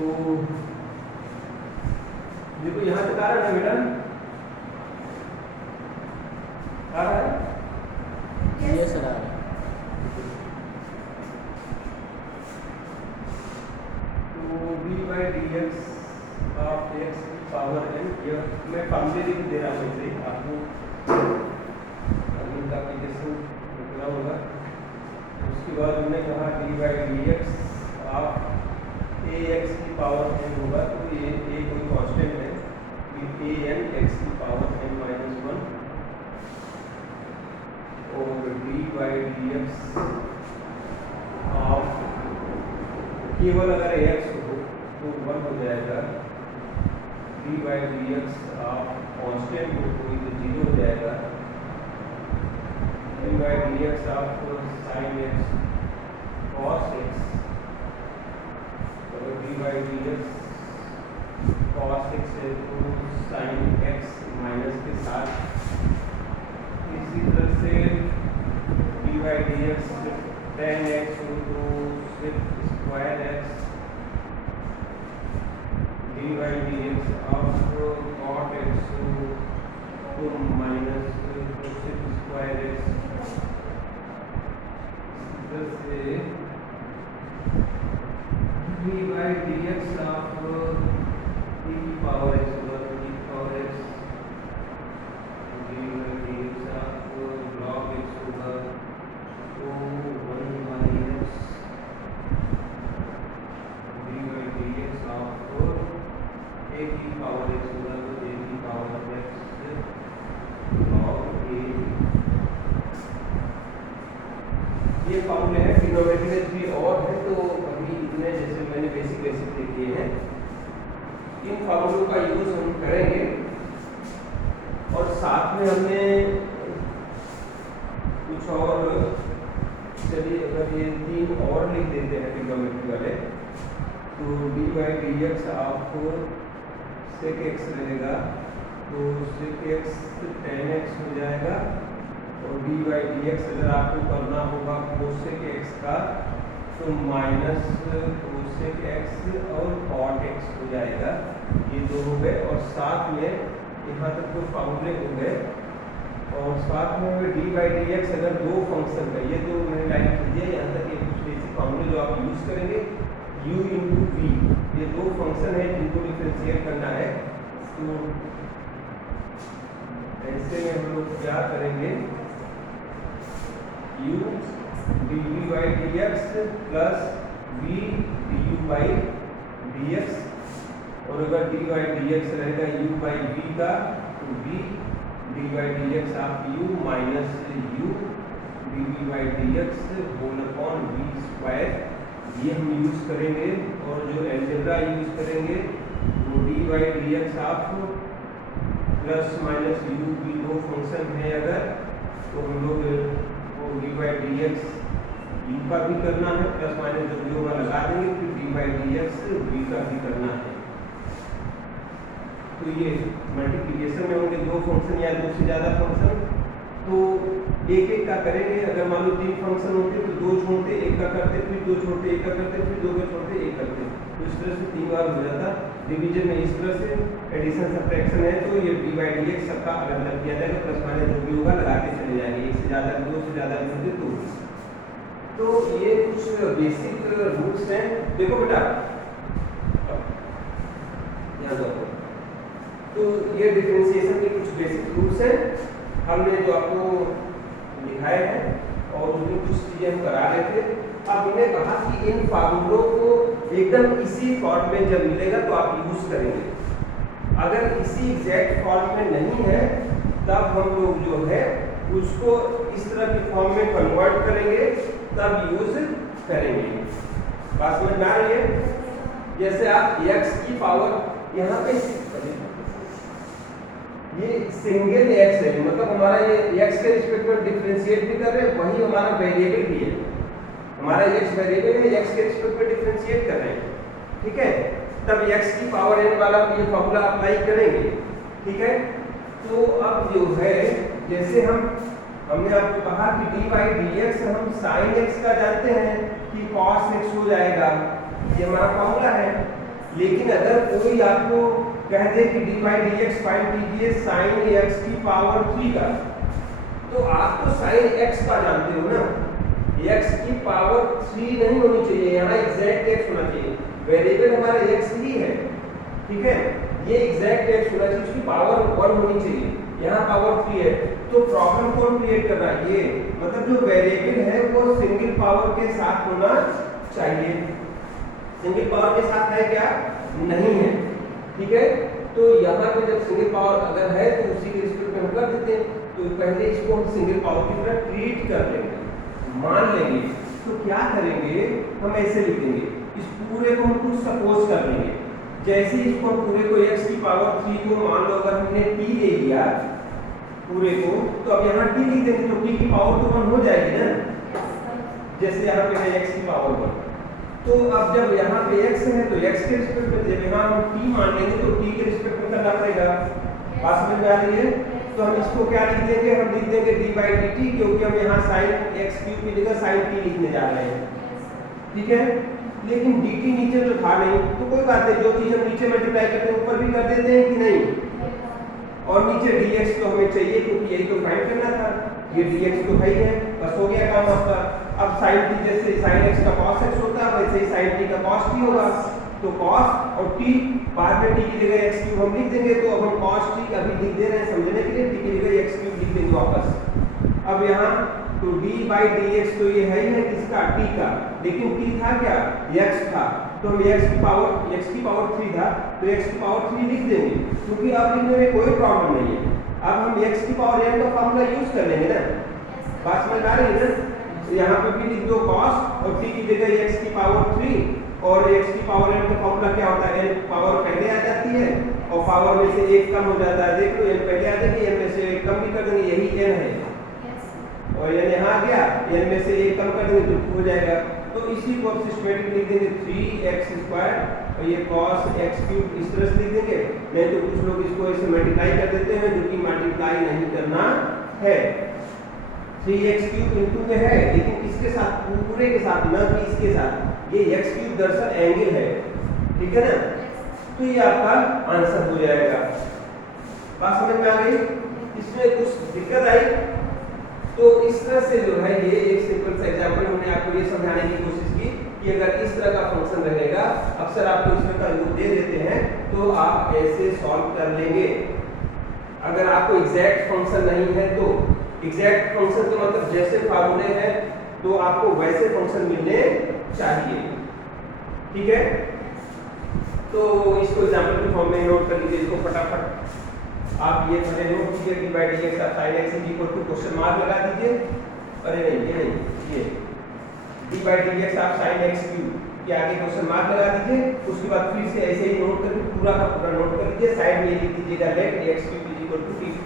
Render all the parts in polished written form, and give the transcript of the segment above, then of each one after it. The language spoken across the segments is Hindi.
तो देखो यहाँ तक आ रहा है बेटा, आ रहा है? यस सर आ रहा है। तो d by d x of x की पावर एन, यह मैं फॉर्मूले लिख दे रहा हूँ इसे आपको, इनका एप्लीकेशन निकला होगा। उसके बाद हमने कहा d by d x of a x की पावर एन होगा, तो ये ए कोई कांस्टेंट है, ए एन एक्स की पावर एन माइनस वन, और d by d x of केवल अगर एक्स हो तो वन हो जाएगा, d by d x of constant हो तो जीरो हो जाएगा, d by d x of sine x cos x, अगर d by d x cos x है तो साइन एक्स माइनस के साथ, इसी तरह से d by d x tan x हो तो सिर्फ square x, d by d x of cot x हो तो माइनस सिर्फ स्क्वायर एक्स, इसी तरह से d by d x of e की पावर एक्स होगा तो e की power x, d by d x of log x होगा तो one by x, d by d x of a की पावर एक्स होगा तो ए की पावर एक्स log ए। ये फॉर्मूले हैं, ट्रिग्नोमेट्री भी और है, तो अभी इतने जैसे मैंने बेसिक लिख दिए हैं, इन फॉर्मूलों का यूज हम करेंगे। और साथ में हमने कुछ और, चलिए अगर ये तीन और लिख देते हैं ट्रिग्नोमेट्री वाले, तो d by d x of sec x रहेगा तो सेक एक्स टेन एक्स हो जाएगा, और डी बाई डी एक्स अगर आपको करना होगा कोसेक एक्स का तो माइनस कोसेक एक्स और कॉट एक्स हो जाएगा, ये दो हो गए। और साथ में यहाँ तक तो फॉर्मूले हो गए, और साथ में डी बाई डी एक्स अगर दो फंक्शन का, ये तो मैंने लाइन कीजिए यहाँ तक, ये कुछ बेसिक फॉर्मूले जो आप यूज करेंगे, u इंटू वी, ये दो फंक्शन है जिनको डिफरेंशिएट करना है, तो ऐसे में हम लोग क्या करेंगे, u d v by d x plus v d u by d x, और अगर डी बाई डी एक्स रहेगा u बाई v का तो v d by d x of u minus u d v by d x whole upon v square, ये हम यूज करेंगे। और जो एल्जेब्रा यूज करेंगे वो D by d x of plus minus u भी दो फंक्शन है अगर, तो हम लोग D by d x you का भी करना है, प्लस माइनस जब भी होगा लगा देंगे, फिर d by d x v का भी करना है। तो ये मल्टीप्लिकेशन में होंगे दो फंक्शन या दो से ज़्यादा फंक्शन, तो एक एक का करेंगे। अगर मान लो तीन फंक्शन होते तो दो छोड़ते एक का करते, फिर दो छोड़ते एक का करते, फिर दो का छोड़ते एक करते, तो इस तरह से तीन बार हो जाता। डिवीजन में इस तरह से एडिशन सब्ट्रैक्शन है, तो ये डी बाई डी एक्स सबका अलग अलग किया जाएगा, प्लस माइनस जो भी होगा लगा के चले जाएंगे, एक से ज़्यादा दो से ज़्यादा होते तो ये कुछ बेसिक रूल्स हैं। देखो बेटा यहाँ देखो, तो ये डिफरेंशिएशन के कुछ बेसिक रूल्स हैं, हमने जो आपको दिखाए हैं, और उसमें कुछ चीज़ें हम करा रहे थे। अब हमने कहा कि इन फार्मूलों को एकदम इसी फॉर्म में जब मिलेगा तो आप यूज करेंगे, अगर इसी एग्जैक्ट फॉर्म में नहीं है तब हम लोग जो है उसको इस तरह की फॉर्म में कन्वर्ट करेंगे, तब यूज करेंगे। बात समझ में आ रही है? जैसे आप x की पावर यहाँ पे ये सिंगल x है, मतलब हमारा ये x के रिस्पेक्ट में डिफरेंशिएट भी कर रहे हैं, वही हमारा वेरिएबल भी है, हमारा x वेरिएबल है, x के रिस्पेक्ट में डिफरेंशिएट कर रहे हैं, ठीक है। तब x की पावर n वाला ये फॉर्मूला अप्लाई करेंगे, ठीक है। तो अब जो है जैसे हमने आपको कहा कि डी बाई डी एक्स हम साइन एक्स का जानते हैं कि कॉस एक्स हो जाएगा, ये हमारा फॉर्मूला है। लेकिन अगर कोई आपको कह दे कि D by d x find कीजिए साइन एक्स की पावर 3 का, तो आप तो साइन एक्स का जानते हो ना, एक्स की पावर 3 नहीं होनी चाहिए, यहाँ एग्जैक्ट एक्स होना चाहिए। वेरिएबल हमारा एक्स ही है, ठीक है, ये एग्जैक्ट एक्स होना चाहिए, उसकी पावर 1 होनी चाहिए, यहाँ पावर 3 है। तो प्रॉब्लम कौन क्रिएट कर रहा है? ये मतलब जो वेरिएबल है वो सिंगल पावर के साथ होना चाहिए। सिंगल पावर के साथ है क्या? नहीं है, ठीक है। तो यहाँ पे जब सिंगल पावर अगर है तो उसी के रिस्पेक्ट में हम कर देते हैं। तो पहले इसको हम सिंगल पावर की तरह ट्रीट कर लेंगे, मान लेंगे। तो क्या करेंगे, हम ऐसे लिखेंगे, इस पूरे को हम कुछ सपोज कर लेंगे। जैसे इसको हम पूरे को x की पावर 3 को मान लो अगर हमने t ले लिया पूरे को, तो अब यहाँ t लिख देंगे तो t की पावर तो 1 हो जाएगी ना, जैसे यहाँ पे है x की पावर 1। तो अब जब यहाँ पे x है तो x के रिस्पेक्ट में, जब यहाँ हम t मान लेंगे तो t के रिस्पेक्ट में करना पड़ेगा। बात समझ में आ रही है? तो हम इसको क्या लिख देंगे, हम लिख देंगे d बाई डी टी, क्योंकि हम यहाँ साइन एक्स क्यूब की जगह साइन t लिखने जा रहे हैं, ठीक है। लेकिन dt नीचे तो था नहीं, तो कोई बात नहीं, जो चीज हम नीचे मल्टीप्लाई करते हैं ऊपर भी कर देते हैं कि नहीं, और नीचे dx तो हमें चाहिए क्योंकि यही तो फाइंड करना था, ये dx तो है ही है, बस हो गया काम आपका। अब sin t जैसे sin x का cos x होता है वैसे ही sin t का cos t होगा, तो cos और t बाद में t की जगह x क्यूब हम लिख देंगे। तो अब हम cos t अभी लिख दे रहे हैं समझने के लिए, t की जगह x क्यूब लिख देंगे वापस। अब यहाँ तो d बाई डी एक्स तो ये है ही है किसका? t का, लेकिन t था क्या? x था, तो हम x की पावर 3 था तो x की पावर 3 लिख देंगे, क्योंकि अब लिखने में कोई प्रॉब्लम नहीं है। अब हम x की पावर n का फॉर्मूला यूज कर लेंगे ना, बात समझ आ रही है ना। तो यहाँ पे भी लिख दो cos और t की जगह x की पावर 3, और x की पावर n का फॉर्मूला क्या होता है? n पावर पहले आ जाती है और पावर में से एक कम हो जाता है। देख लो n पहले आ जाएगी, n में से एक कम भी कर देंगे, यही n है, और n यहाँ आ गया, n में से एक कम कर देंगे तो 2 हो जाएगा। तो इसी को अब सिस्टमैटिक लिख देंगे 3x² और ये cos x क्यूब इस तरह से लिख देंगे। नहीं तो कुछ लोग इसको ऐसे मल्टीप्लाई कर देते हैं, जो कि मल्टीप्लाई नहीं करना है। 3x क्यूब इनटू में है, लेकिन इसके साथ पूरे के साथ, न कि इसके साथ। ये x क्यूब दरअसल एंगल है, ठीक है ना। तो ये आपका आंसर हो जाएगा। बात समझ में आ गई? इसमें कुछ दिक्कत आई? तो इस तरह से जो है ये एक सिंपल सा एग्जांपल हमने आपको ये समझाने की कोशिश की कि अगर इस तरह का फंक्शन रहेगा, अक्सर आपको इस तरह का रूप दे देते हैं तो आप ऐसे सॉल्व कर लेंगे। अगर आपको एग्जैक्ट फंक्शन नहीं है तो एग्जैक्ट फंक्शन का मतलब जैसे फार्मूले हैं तो आपको वैसे फंक्शन मिलने चाहिए, ठीक है। तो इसको एग्जांपल के फॉर्म में नोट कर लीजिए, इसको फटाफट आप ये पहले नोट कीजिए कि by d x sine x is equal to question mark लगा दीजिए। अरे नहीं, ये नहीं, ये डी बाई डी एक्स आप साइन एक्स क्यूब के आगे क्वेश्चन मार्क लगा दीजिए। उसके बाद फिर से ऐसे ही नोट करके पूरा का पूरा नोट कर लीजिए। साइड में लिख दीजिएगा let x cube is equal to t.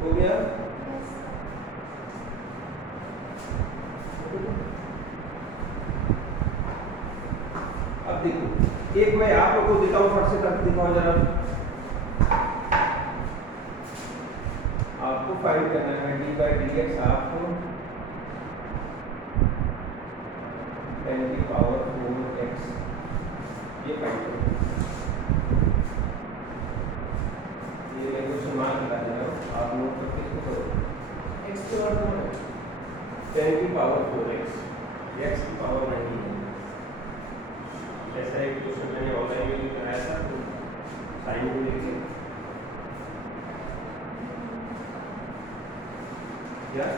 हो गया? अब देखो, एक मैं आप लोगों को देता हूँ, फट से करके दिखाओ जरा। आपको फाइंड करना है डी बाई डी एक्स आपको 10 की पावर 4x, ये फाइंड करो। ये मैं क्वेश्चन मार्क लगा दे रहा हूँ, आप 10 की पावर 4x, x की पावर नहीं है। ऐसा एक क्वेश्चन मैंने ऑनलाइन में कराया था, तो साइन को लेके क्या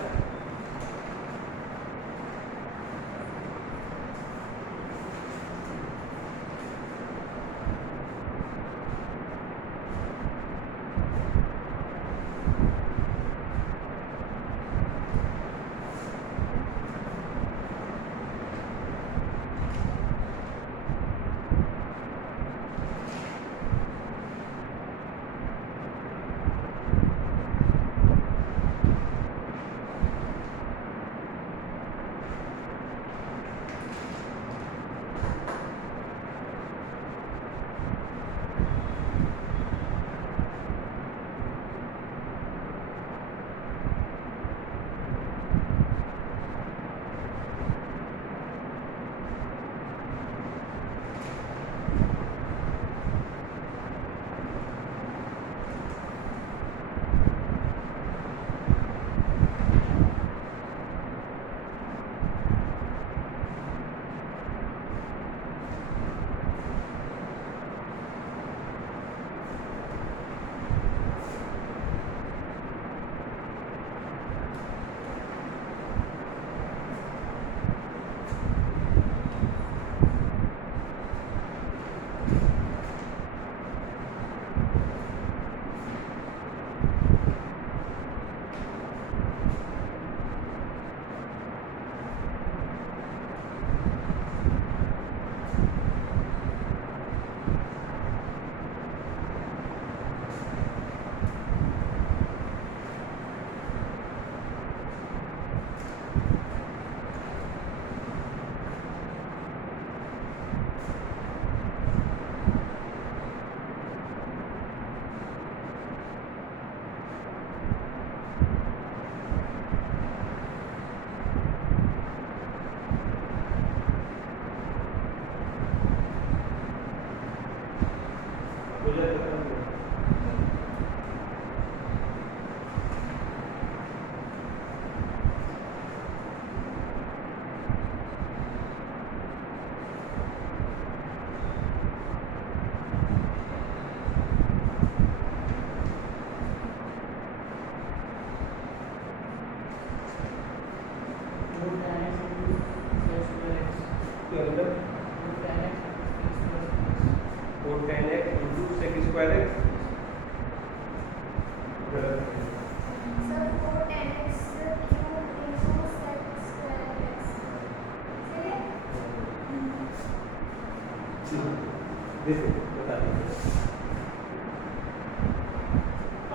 देखो बता दीजिए।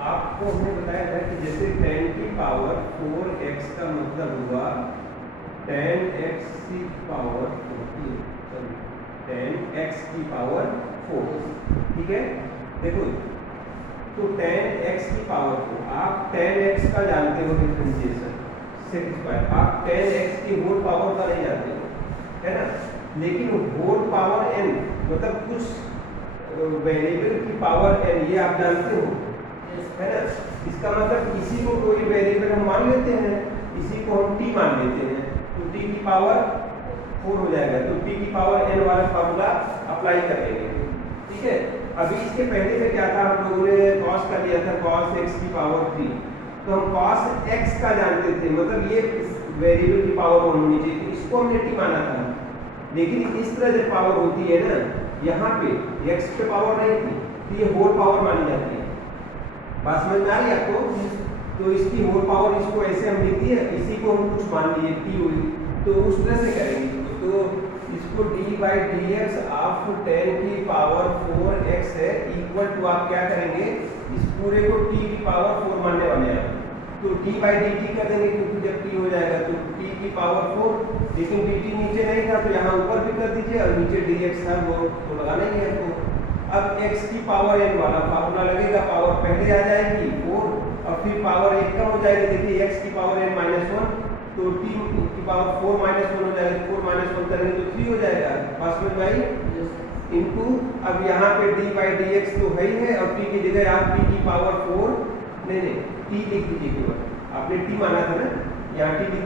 आपको हमने बताया था कि जैसे 10 की पावर 4x का मतलब हुआ 10x की पावर 10x की पावर 4, ठीक है। देखो तो 10x की पावर 4, आप 10x का जानते हो डिफरेंशिएशन सेक स्क्वायर, आप 10x की होल पावर का नहीं जानते हो, है ना। लेकिन होल पावर n मतलब कुछ वेरिएबल की पावर n, ये आप जानते हो, है ना। इसका मतलब इसी को कोई वेरिएबल हम मान लेते हैं, इसी को हम t मान लेते हैं, तो t की पावर 4 हो जाएगा। तो t की पावर n वाला फार्मूला अप्लाई करेंगे, ठीक है। अभी इसके पहले से क्या था, हम लोगों ने cos का लिया था, cos x की पावर 3, तो हम cos x का जानते थे, मतलब ये वेरिएबल की पावर होनी चाहिए थी, इसको हमने t माना था। लेकिन इस तरह जब पावर होती है ना, यहाँ पे x पे पावर नहीं थी, तो ये होल पावर मानी जाती है। बात समझ में आ रही है आपको? तो इसकी होल पावर, इसको ऐसे हम लिख दिए, इसी को हम कुछ मान लिए t हुई, तो उस तरह से करेंगे। तो इसको d/dx ऑफ 10 की पावर 4x है इक्वल टू, आप क्या करेंगे, इस पूरे को t की पावर 4 मानने वाले हैं, तो d/dt कर देंगे, क्योंकि जब t हो जाएगा तो t की पावर 4, लेकिन dt नीचे नहीं था तो यहाँ ऊपर भी कर दीजिए, और नीचे dx था वो तो लगाना ही है आपको। अब x की पावर n वाला फार्मूला लगेगा, पावर पहले आ जाएगी 4 और फिर पावर 1 कम हो जाएगी। देखिए x की पावर n -1, तो t की पावर 4 -1 हो जाएगा, 4 -1 करेंगे तो 3 हो जाएगा, पास में भाई इनटू, अब यहाँ पे d/dx तो है ही है, और t की जगह आप t की पावर 4 नहीं t लिख दीजिए केवल, आपने t माना था ना, यहाँ t लिख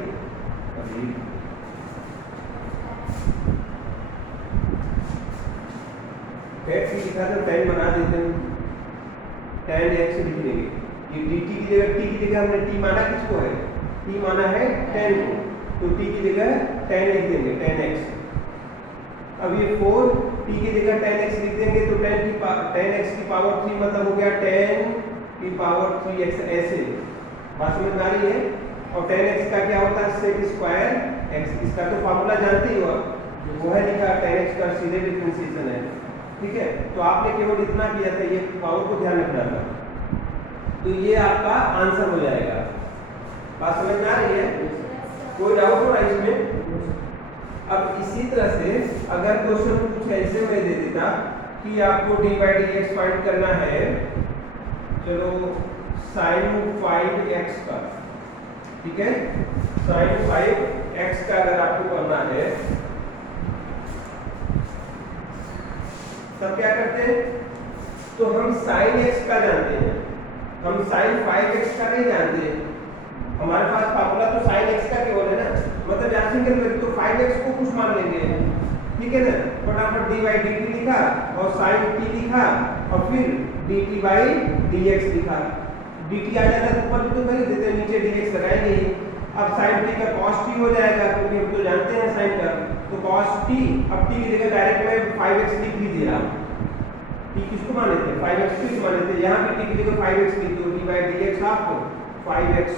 अभी x लिखा था 10 बना देते हैं, 10x लिख देंगे। ये dt की जगह t की जगह हमने t माना किसको है, t माना है 10 को, तो t की जगह 10 लिख देंगे 10x। अब ये 4 t की जगह 10x लिख देंगे तो 10x की पावर 3 मतलब हो गया 10 की पावर 3x, ऐसे बात समझ में आ रही है। और 10x का क्या होता है सेक स्क्वायर x, इसका तो फार्मूला जानते ही हो आप, वो है लिखा 10x का सीधे डिफरेंशिएशन है, ठीक है। तो आपने केवल इतना किया था, ये पावर को ध्यान रखना था, तो ये आपका आंसर हो जाएगा। बात समझ में आ रही है, कोई डाउट हो रहा है इसमें। अब इसी तरह से अगर क्वेश्चन कुछ ऐसे में दे देता कि आपको dy dx फाइंड करना है, चलो sin 5x का, ठीक है, sin 5x का अगर आपको करना है तब क्या करते हैं, तो हम sin x का जानते हैं, हम sin 5x का नहीं जानते हैं। हमारे पास फार्मूला तो sin x का केवल है ना, मतलब जैसे कि तो 5x को कुछ मान लेंगे, ठीक है ना। फटाफट dy dt लिखा और sin t लिखा और फिर dt by dx लिखा, dt आ जाता है ऊपर तो कर देते हैं, नीचे dx लगाएंगे। अब sin t का cos t हो जाएगा, क्योंकि हम तो जानते हैं sin का, तो cos t, अब t की जगह डायरेक्ट मैं 5x लिख भी दे रहा हूं। t किसको माने थे, 5x किसको माने थे, यहाँ पे t की जगह 5x लिख दो, dy dx आपको 5x,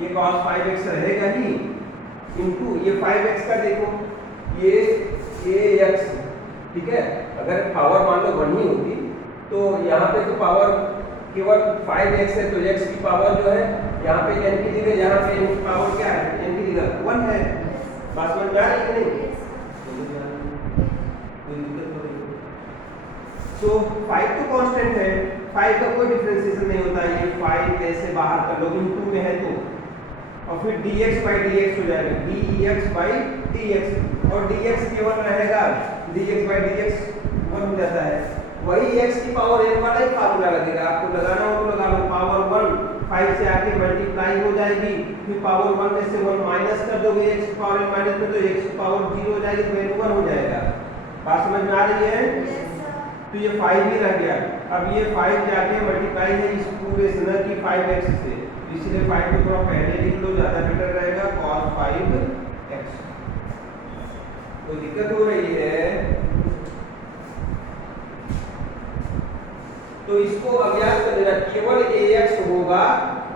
ये cos 5x रहेगा ही, इनटू ये 5x का देखो ये ax, ठीक है। अगर पावर मान लो 1 ही होती तो यहाँ पे तो पावर केवल 5x है, तो x की पावर जो है यहाँ पे n की जगह, यहाँ पे n की पावर क्या है, n की जगह 1 है। बात समझ में आ रही है कि नहीं, तो 5 तो कांस्टेंट है, 5 का कोई डिफरेंशिएशन नहीं होता, ये 5 ऐसे बाहर कर लो, इनटू में है तो, और फिर dx by dx हो जाएगा, dx by dx, और dx केवल रहेगा dx by dx 1 हो जाता है। वही x की पावर n वाला ही फार्मूला लगेगा, आपको लगाना हो तो लगा लो, पावर 1 5 से आके मल्टीप्लाई हो जाएगी, फिर पावर 1 में से 1 माइनस कर दोगे x की पावर n माइनस में, तो x की पावर 0 हो जाएगी, तो n 1 हो जाएगा। बात समझ में आ रही है, तो ये 5 ही रह गया। अब ये 5 जाके मल्टीप्लाई है इस पूरे सनर की 5x से, इसलिए 5 को थोड़ा पहले लिख लो, ज्यादा बेटर रहेगा, cos 5x। तो दिक्कत हो रही है, तो इसको अभ्यास कर लेना, केवल ax होगा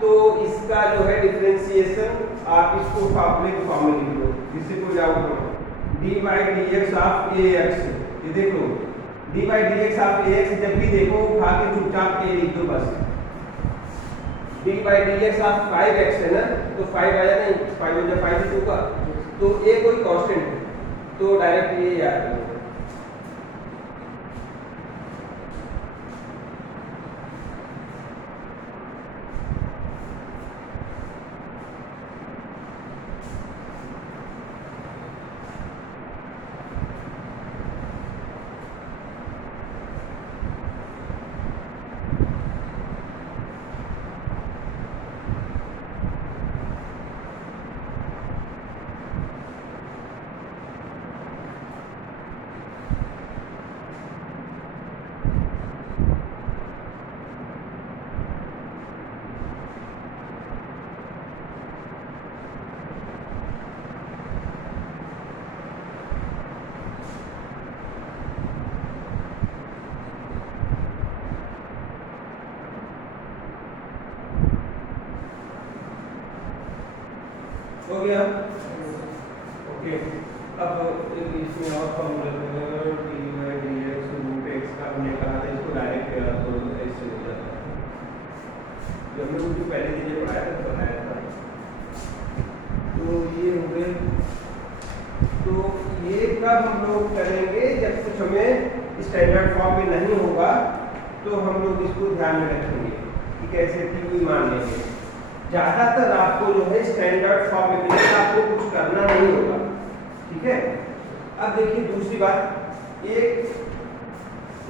तो इसका जो है डिफरेंशिएशन आप इसको फार्मूले के फॉर्म में लिख लो, जिससे कोई डाउट ना हो। dy dx ऑफ ax, ये देखो dy dx ऑफ ax, जब भी देखो उठा के चुपचाप a लिख दो बस। dy dx ऑफ 5x है ना, तो 5 आया नहीं, 5 हो जाए 5 होगा, तो a कोई कांस्टेंट है, तो डायरेक्ट ये याद कर लो। हो गया, ओके। अब इसमें और फॉर्मूला dx का हमने कहा था, इसको डायरेक्ट तो ऐसे हो जाता है, जब हमने उसको पहले दिन ये पढ़ाया था बताया था। तो ये हो गए, तो ये कब हम लोग करेंगे, जब कुछ हमें स्टैंडर्ड फॉर्म में नहीं होगा तो हम लोग इसको ध्यान में रखेंगे कि कैसे टी मान लेंगे। ज्यादातर आपको जो है स्टैंडर्ड फॉर्म में मिलेगा, आपको कुछ करना नहीं होगा, ठीक है। अब देखिए दूसरी बात,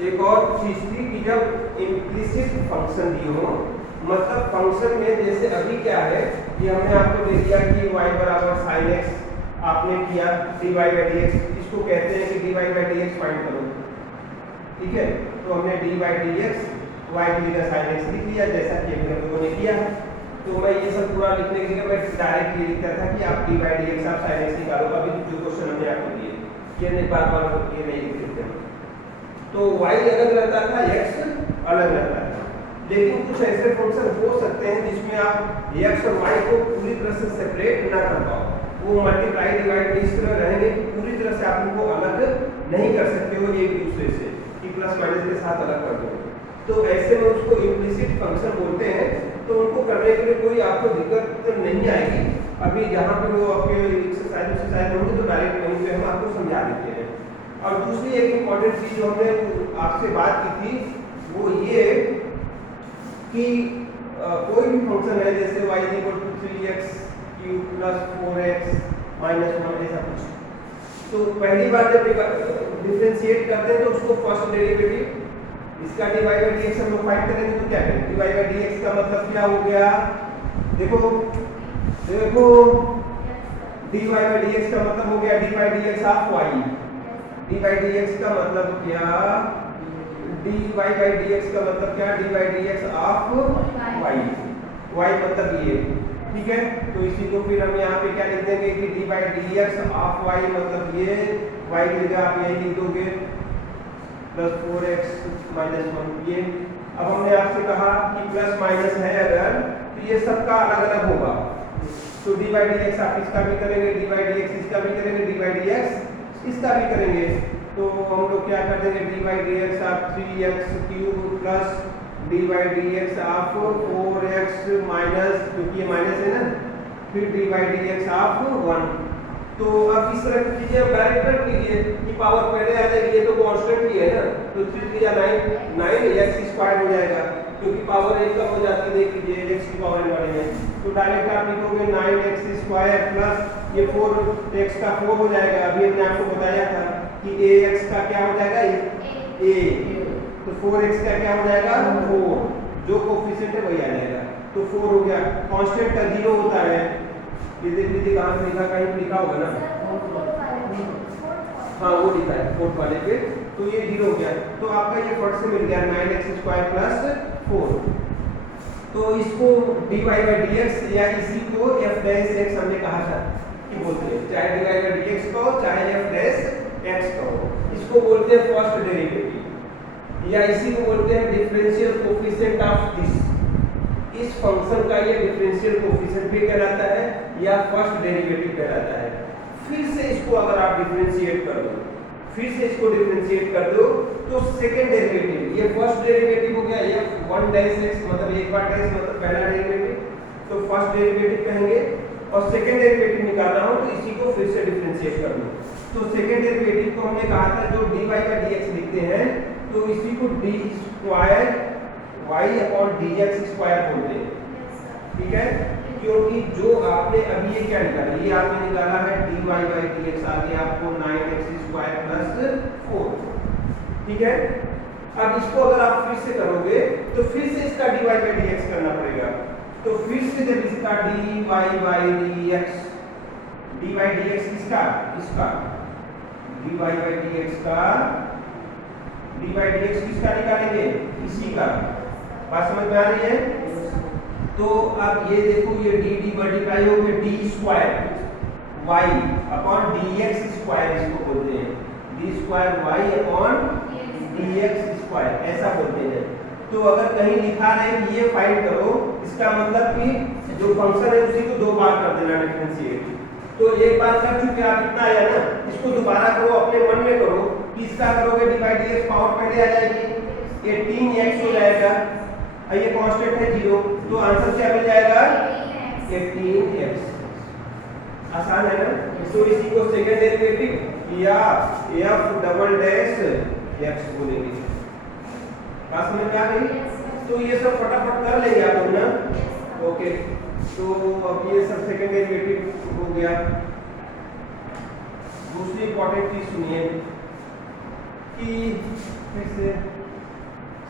एक और चीज थी कि जब इम्प्लिसिट फंक्शन दिए हो, मतलब फंक्शन में जैसे अभी क्या है कि हमने आपको दे दिया कि y बराबर sin x आपने किया dy by dx, इसको कहते हैं कि dy by dx फाइंड करो, ठीक है। तो हमने dy by dx y की जगह sin x लिख लिया जैसा कि हम लोगों ने किया। तो मैं ये सब पूरा लिखने की जगह मैं डायरेक्ट ये लिखता था कि आप dy by dx आप sin x निकालो। अभी जो क्वेश्चन हमने आपको दिए ये नहीं बार-बार ये नहीं लिख देते हैं। तो y अलग रहता था, x अलग रहता था, लेकिन कुछ ऐसे फंक्शन हो सकते हैं जिसमें आप x और y को पूरी तरह से सेपरेट ना कर पाओ, वो मल्टीप्लाई डिवाइड इस तरह रहेंगे कि पूरी तरह से आप उनको अलग नहीं कर सकते हो एक दूसरे से कि प्लस माइनस के साथ अलग कर दो। तो ऐसे में उसको इम्प्लिसिट फंक्शन बोलते हैं। तो उनको करने के लिए कोई आपको दिक्कत नहीं आएगी। अभी जहाँ पे वो आपके एक्सरसाइज होंगे तो डायरेक्ट वहीं पे हम आपको समझा देते हैं। और दूसरी एक इम्पॉर्टेंट चीज जो हमने आपसे बात की थी वो ये कि कोई भी फंक्शन है जैसे y = 3x cube plus 4x minus 1 ऐसा कुछ, तो पहली बार जब डिफरेंशिएट करते हैं तो उसको फर्स्ट डेरिवेटिव इसका dy by dx हम लोग फाइंड करेंगे। तो क्या करेंगे, dy by dx का मतलब क्या हो गया, देखो देखो dy by dx का मतलब हो गया dy by dx of y, dy by dx का मतलब क्या, dy by dx का मतलब क्या, dy by dx of y, y मतलब ये, ठीक है। तो इसी को फिर हम यहाँ पे क्या लिख देंगे कि dy by dx of y मतलब ये, y की जगह आप यही लिख दोगे प्लस 4x माइनस 1 ये। अब हमने आपसे कहा कि प्लस माइनस है अगर तो ये सबका अलग अलग होगा। तो dy by dx आप इसका भी करेंगे, dy by dx इसका भी करेंगे, dy by dx इसका भी करेंगे। तो हम लोग क्या कर देंगे, dy by dx आप 3x cube plus dy by dx आप 4x माइनस, क्योंकि ये माइनस है ना, फिर dy by dx आप 1। तो अब इस तरह की चीजें आप डायरेक्ट रख लीजिए कि पावर पहले आ जाएगी, ये तो कांस्टेंट ही है ना, तो 3 3 या 9x² हो जाएगा, क्योंकि पावर एक कम हो जाती है, देख लीजिए x की पावर बढ़े हैं। तो डायरेक्ट आप लिखोगे 9x² प्लस ये 4x का 4 हो जाएगा। अभी हमने आपको बताया था कि ax का क्या हो जाएगा, a, तो 4x का क्या हो जाएगा 4, जो कोफिशिएंट है वही आ जाएगा, तो 4 हो गया। कांस्टेंट का 0 होता है, ये देख लीजिए कहाँ पे लिखा, कहीं लिखा होगा ना, हाँ वो लिखा है फोर्थ वाले पे, तो ये 0 हो गया। तो आपका ये फट से मिल गया 9x² प्लस 4। तो इसको dy by dx या इसी को f डैश x हमने कहा था कि बोलते हैं, चाहे dy by dx कहो चाहे f डैश x कहो, इसको बोलते हैं फर्स्ट डेरिवेटिव या इसी को बोलते हैं डिफरेंशियल कोफिशिएंट ऑफ दिस। इस फंक्शन का ये डिफरेंशियल कोफिशिएंट भी कहलाता है या फर्स्ट डेरिवेटिव कहलाता है। फिर से इसको अगर आप डिफरेंशिएट कर दो, फिर से इसको डिफरेंशिएट कर दो तो सेकंड डेरिवेटिव, ये फर्स्ट डेरिवेटिव हो गया, ये 1 डैश x मतलब एक बार डैश मतलब पहला डेरिवेटिव, तो फर्स्ट डेरिवेटिव कहेंगे। और सेकंड डेरिवेटिव निकालना हो तो इसी को फिर से डिफरेंशिएट कर दो। तो सेकंड डेरिवेटिव को हमने कहा था जो dy by dx लिखते हैं तो इसी को d² y/dx² बोलते हैं, ठीक है। क्योंकि जो आपने अभी ये क्या निकाला, ये आपने निकाला है dy by dx, आगे आपको 9x² प्लस 4, ठीक है। अब इसको अगर आप फिर से करोगे तो फिर से इसका dy by dx करना पड़ेगा। तो फिर से जब इसका dy by dx, dy by dx किसका, इसका dy by dx का, dy by dx किसका निकालेंगे, इसी का। बात समझ में आ रही है। तो अब ये देखो ये dd मल्टीप्लाई हो गया d² y/dx² इसको बोलते हैं, d² y/dx², ऐसा बोलते हैं। तो अगर कहीं लिखा है कि ये फाइंड करो, इसका मतलब कि जो फंक्शन है उसी को 2 बार कर देना डिफरेंशिएट। तो एक बार कर चुके आप, इतना आया ना, इसको दोबारा करो, अपने मन में करो कि इसका करोगे dy by dx पावर पहले आ जाएगी, ये 3x हो जाएगा, ये कांस्टेंट है 0, तो आंसर क्या मिल जाएगा 18x। आसान है ना। तो इसी को सेकंड डेरिवेटिव या f डबल डैश x बोलेंगे। बात समझ में आ गई। तो ये सब फटाफट कर लेंगे आप लोग ना, ओके। तो अब ये सब सेकंड डेरिवेटिव हो गया। दूसरी इंपॉर्टेंट चीज सुनिए कि फिर से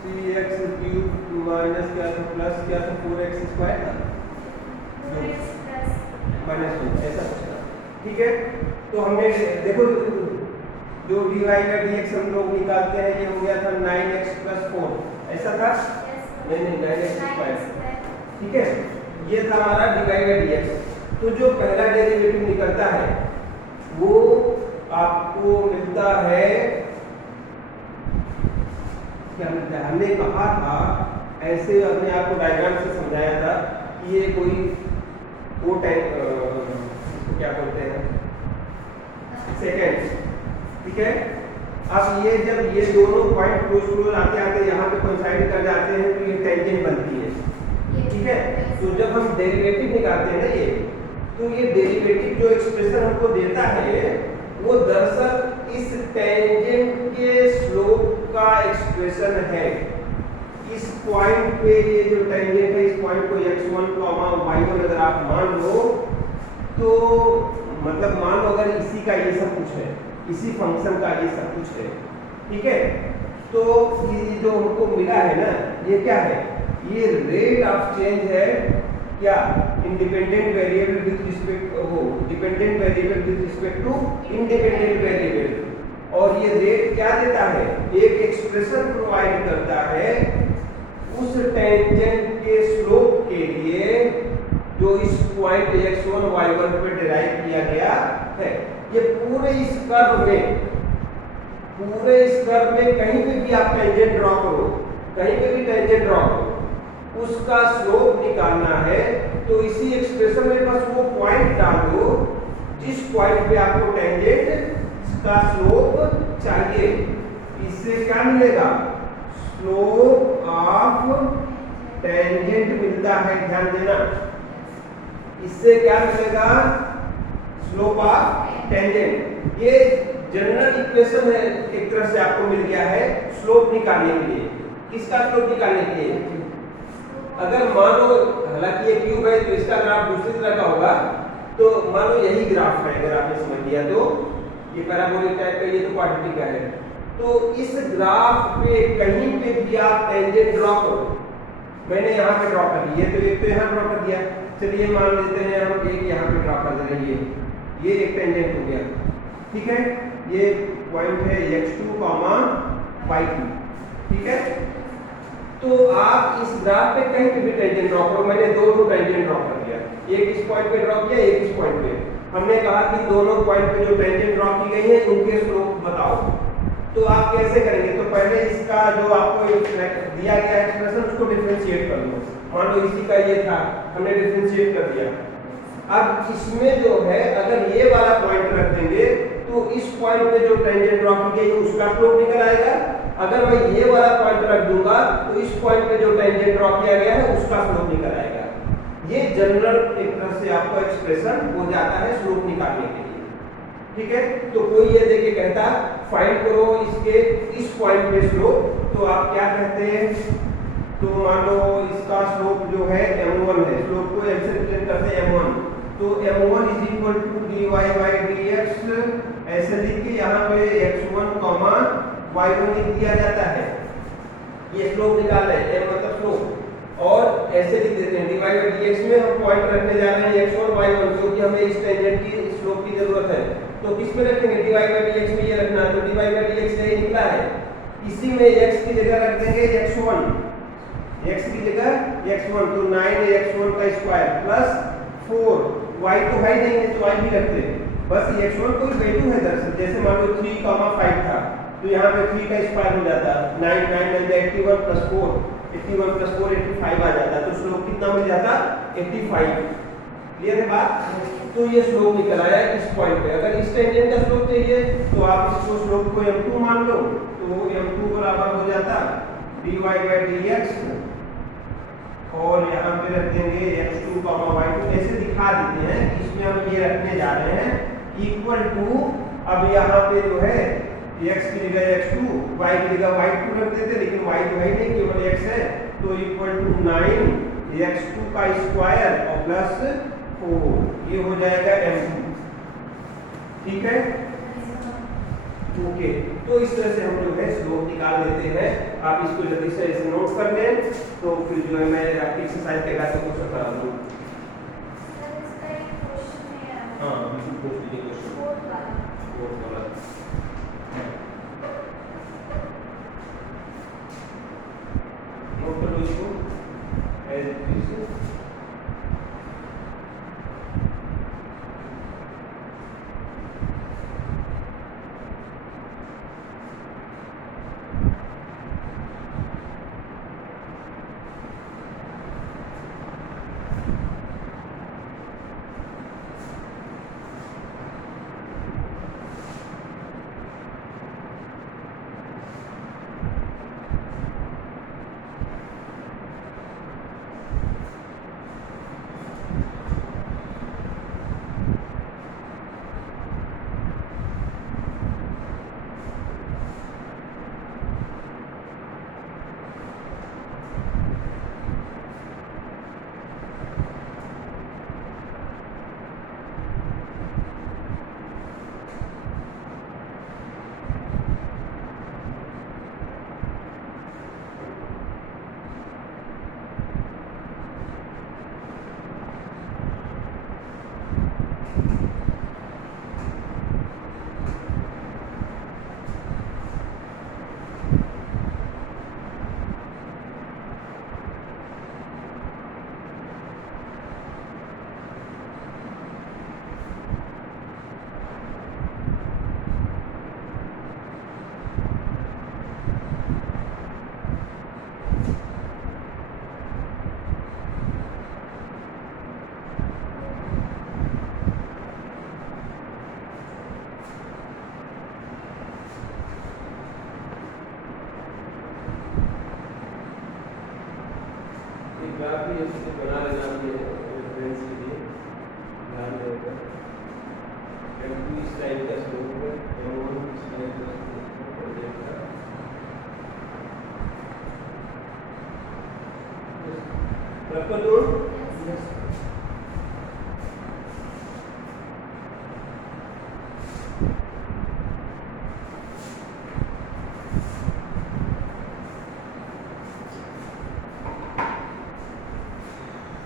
3x³ माइनस क्या था प्लस क्या था 4x स्क्वायर था माइनस 2 ऐसा कुछ था। ठीक है, तो हमने देखो जो dy का dx हम लोग निकालते हैं ये हो गया था 9x प्लस 4 ऐसा था। नहीं 9x स्क्वायर। ठीक है, ये था हमारा dy का dx। तो जो पहला डेरिवेटिव निकलता है वो आपको मिलता है क्या मिलता है, हमने कहा था ऐसे अपने आप को डायग्राम से समझाया था कि ये कोई वो टाइप क्या बोलते हैं सेकेंड। ठीक है, अब ये जब ये दोनों पॉइंट क्लोज क्लोज आते आते यहाँ पे कोइंसाइड कर जाते हैं तो ये टेंजेंट बनती है। ठीक है, तो जब हम डेरिवेटिव निकालते हैं ना ये, तो ये डेरिवेटिव जो एक्सप्रेशन हमको देता है वो दरअसल इस टेंजेंट के स्लोप का एक्सप्रेशन है। इस पॉइंट पे ये जो टेंजेंट है इस पॉइंट को x1, y1 अगर आप मान लो तो मतलब मान लो अगर इसी का ये सब कुछ है, इसी फंक्शन का ये सब कुछ है। ठीक है, तो ये जो हमको मिला है ना ये क्या है, ये रेट ऑफ चेंज है क्या इंडिपेंडेंट वेरिएबल विद रिस्पेक्ट वो dependent variable with respect to independent variable. और ये रेट क्या देता है, एक एक्सप्रेशन प्रोवाइड करता है उस टेंजेंट के स्लोप के लिए जो इस पॉइंट x1 y1 पे डिराइव किया गया है। ये पूरे इस कर्व में कहीं पे भी आप टेंजेंट ड्रॉ करो, कहीं पे भी टेंजेंट ड्रॉ करो, उसका स्लोप निकालना है तो इसी एक्सप्रेशन में बस वो पॉइंट डाल दो जिस पॉइंट पे आपको टेंजेंट का स्लोप चाहिए। इससे क्या मिलेगा, स्लोप ऑफ टेंजेंट मिलता है, ध्यान देना। इससे क्या मिलेगा, स्लोप ऑफ टेंजेंट। ये जनरल इक्वेशन है, एक तरह से आपको मिल गया है स्लोप निकालने के लिए। किसका स्लोप निकालने के लिए, अगर मान लो हालांकि ये क्यूब है तो इसका ग्राफ दूसरी तरह का होगा, तो मान लो यही ग्राफ है अगर आपने समझ लिया तो ये पैराबोलिक टाइप का, ये तो क्वाड्रेटिक का है। तो इस ग्राफ पे कहीं पे भी आप टेंजेंट ड्रॉ करो, मैंने यहाँ पे ड्रॉ कर लिया तो एक तो यहाँ ड्रॉ कर दिया, चलिए मान लेते हैं हम एक यहाँ पे ड्रॉ कर दे रहे हैं, ये एक टेंजेंट हो गया। ठीक है, ये पॉइंट है x2, y2। ठीक है, तो आप इस ग्राफ पे कहीं पे भी टेंजेंट ड्रॉ करो, मैंने दो टेंजेंट ड्रॉ कर दिया, एक इस पॉइंट पे ड्रॉ किया, एक इस पॉइंट पे। हमने कहा कि दोनों पॉइंट पे जो टेंजेंट ड्रॉ की गई है उनके स्लोप बताओ। तो आप कैसे करेंगे, तो पहले इसका जो आपको दिया गया एक्सप्रेशन उसको डिफरेंशिएट कर लो। मान लो इसी का ये था, हमने डिफरेंशिएट कर दिया। अब इसमें जो है अगर ये वाला पॉइंट रख देंगे तो इस पॉइंट पे जो टेंजेंट ड्रॉ की गई उसका स्लोप निकल आएगा। अगर मैं ये वाला पॉइंट रख दूंगा तो इस पॉइंट पे जो टेंजेंट ड्रॉ किया गया है उसका स्लोप निकल आएगा। ये जनरल एक तरह से आपको एक्सप्रेशन हो जाता है स्लोप निकालने के लिए। ठीक है, तो कोई ये देके कहता फाइंड करो इसके इस पॉइंट पे स्लोप, तो आप क्या कहते हैं, तो मान लो इसका स्लोप जो है m1 है, स्लोप को m से रिप्रेजेंट करते हैं m1, तो m1 dy by dx ऐसे लिख के यहाँ पे x1, y1 लिख दिया जाता है। ये स्लोप निकाल रहे हैं, m मतलब स्लोप, और ऐसे लिख देते हैं dy by dx में हम पॉइंट रखने जा रहे हैं x1, y1 क्योंकि हमें इस टेंजेंट की स्लोप की जरूरत है। तो किस में रखेंगे, dy by dx में ये रखना, तो dy by dx ये निकला है, इसी में x की जगह रख देंगे x1, x की जगह x1, तो 9x1 का स्क्वायर प्लस 4, y तो है नहीं तो y भी रखते हैं, बस x1 कोई वैल्यू है दरअसल, जैसे मान लो 3, 5 था तो यहाँ पे 3 का स्क्वायर हो जाता, 9 81 प्लस 4, 81 प्लस 4 85 आ जाता, तो स्लोप कितना मिल जाता 85। क्लियर है बात, तो ये स्लोप निकल आया इस पॉइंट पे। अगर इस टेंजेंट का स्लोप चाहिए तो आप इसको स्लोप को m2 मान लो, तो m2 बराबर हो जाता dy by dx, और यहाँ पे रख देंगे x2, y2, ऐसे दिखा देते हैं कि इसमें हम ये रखने जा रहे हैं इक्वल टू, अब यहाँ पे जो है x की जगह x2, y की जगह y2 रख देते, लेकिन y तो है नहीं केवल x है, तो इक्वल टू 9x2 का स्क्वायर और प्लस 4, ये हो जाएगा m2। ठीक है, तो ओके, तो इस तरह से हम जो है स्लोप निकाल लेते हैं। आप इसको जल्दी से ऐसे नोट कर लें, तो फिर जो है मैं आपकी एक्सरसाइज के बाद क्वेश्चन करा दूँ। सर इसका एक क्वेश्चन है। हाँ बिल्कुल, पूछ लीजिए क्वेश्चन। फोर्थ वाला। फोर्थ वाला नोट कर लो इसको एज इट इज। ग्राफ भी ऐसे बना लेना चाहिए रेफरेंस के लिए, ध्यान देगा। M2 इस टाइप का स्लोप है, M1 इस टाइप का स्लोप है प्रोजेक्ट का। रखो नोट।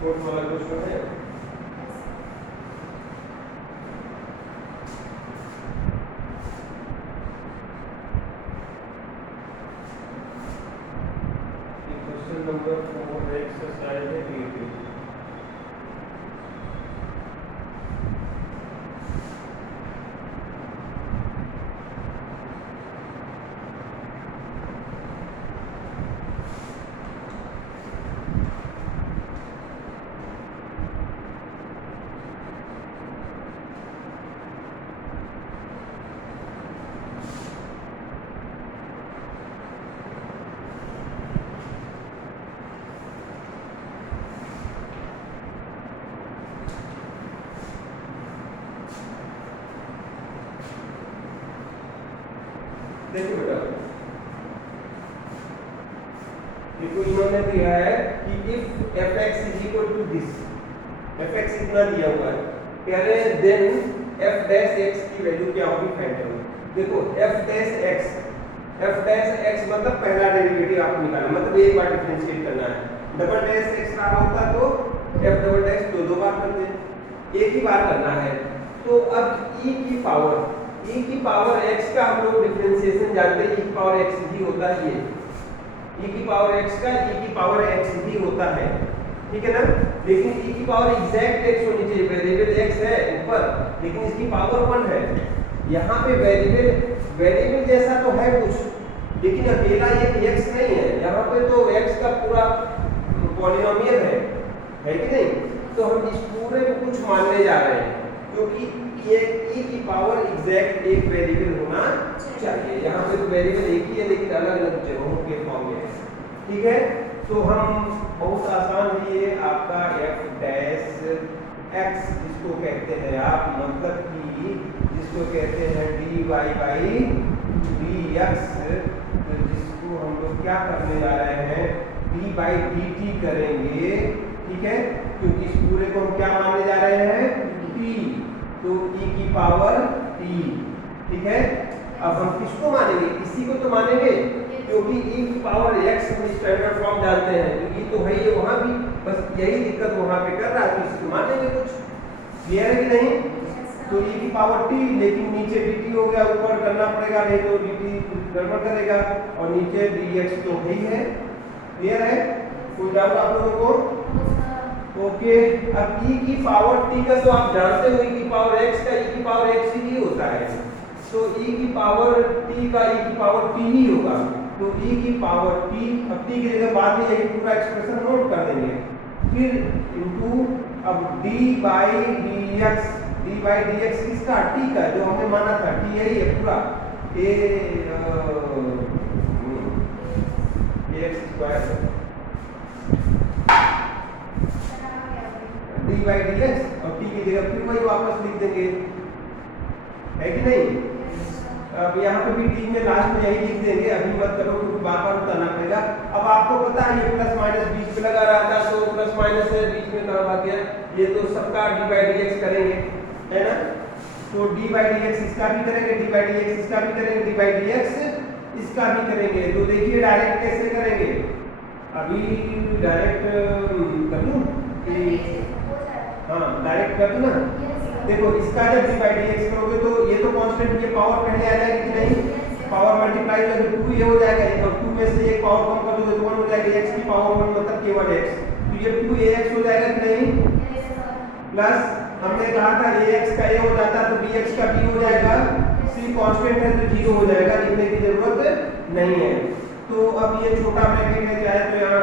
फोर्थ वाला क्वेश्चन है। क्वेश्चन नंबर 4 एक्सरसाइज है 8। देखिए बेटा, देखो इन्होंने दिया है कि if fx is equal to this, fx इतना दिया हुआ है, कह रहे हैं देन f डैश x की वैल्यू क्या होगी फाइंड करो। देखो f डैश x मतलब पहला डेरिवेटिव आपको निकालना, मतलब एक बार डिफरेंशिएट करना है। डबल डैश x रहा होता तो f डबल डैश दो बार करते, एक ही बार करना है। तो अब e की पावर x का हम लोग डिफरेंशिएशन जानते हैं, e की पावर x ही होता है। ये e की पावर x का e की पावर x ही होता है, ठीक है ना। लेकिन e की पावर एग्जैक्ट x होनी चाहिए, वेरिएबल x है ऊपर लेकिन इसकी पावर 1 है। यहाँ पे वेरिएबल जैसा तो है कुछ, लेकिन अकेला ये x नहीं है, यहाँ पे तो x का पूरा पॉलिनोमियल है कि नहीं। तो हम इस पूरे को कुछ मानने जा रहे हैं, क्योंकि ये e की पावर एग्जैक्ट एक वेरिएबल होना चाहिए। यहाँ पे तो वेरिएबल एक ही है लेकिन अलग अलग जगहों के फॉर्म में है, ठीक है। तो हम बहुत आसान लिए आपका f डैश x जिसको कहते हैं आप, मतलब कि जिसको कहते हैं dy बाई dx, जिसको हम लोग क्या करने जा रहे हैं d बाई dt करेंगे, ठीक है। क्योंकि इस पूरे को हम क्या मानने जा रहे हैं t, तो e की पावर t, ठीक है। अब हम किसको मानेंगे, इसी को तो मानेंगे, क्योंकि e की पावर x हम स्टैंडर्ड फॉर्म जानते हैं, तो e तो है ही वहां भी, बस यही दिक्कत वहां पे कर रहा है, तो इसको मानेंगे कुछ। क्लियर है कि नहीं? तो e की पावर t, लेकिन नीचे dt हो गया, ऊपर करना पड़ेगा, नहीं तो dt गड़बड़ करेगा, और नीचे dx तो है ही है। क्लियर है? कोई डाउट आप लोगों को? ओके। अब e की पावर t का तो आप जानते हो, e की पावर x का e की पावर x ही होता है, तो e की पावर t का e की पावर t ही होगा, तो e की पावर t, अब t की जगह बाद में यही पूरा एक्सप्रेशन नोट कर देंगे, फिर इनटू अब d बाई dx किसका, t का, जो हमने माना था t यही है पूरा, ax square d by dx, और t की जगह फिर वही वापस लिख देंगे, है कि नहीं? अब यहाँ पे भी डी में लास्ट में यही लिख देंगे, अभी मत करो क्योंकि बार बार बताना पड़ेगा। अब आपको पता है ये प्लस माइनस बीच में लगा रहा था, तो प्लस माइनस है बीच में कहाँ भाग गया, ये तो सबका डी बाई डी एक्स करेंगे, है ना? तो डी बाई डी एक्स इसका भी करेंगे, डी बाई डी एक्स इसका भी करेंगे, डी बाई डी एक्स इसका भी करेंगे। तो देखिए डायरेक्ट कैसे करेंगे, अभी डायरेक्ट कर दूं कि हाँ डायरेक्ट कर दूं ना? देखो इसका जब डी बाई डी एक्स करोगे तो ये तो कांस्टेंट, ये पावर पहले आ जाएगी कि नहीं, पावर मल्टीप्लाई करके 2 ये हो जाएगा, और 2 में से एक पावर कम कर दोगे तो 1 हो जाएगा, x की पावर 1 मतलब केवल x, तो ये 2ax हो जाएगा कि नहीं, प्लस हमने कहा था ax का a हो जाता तो bx का b हो जाएगा, c कांस्टेंट है तो 0 हो जाएगा, लिखने की जरूरत नहीं है। तो अब ये छोटा ब्रैकेट है, चाहे तो यहाँ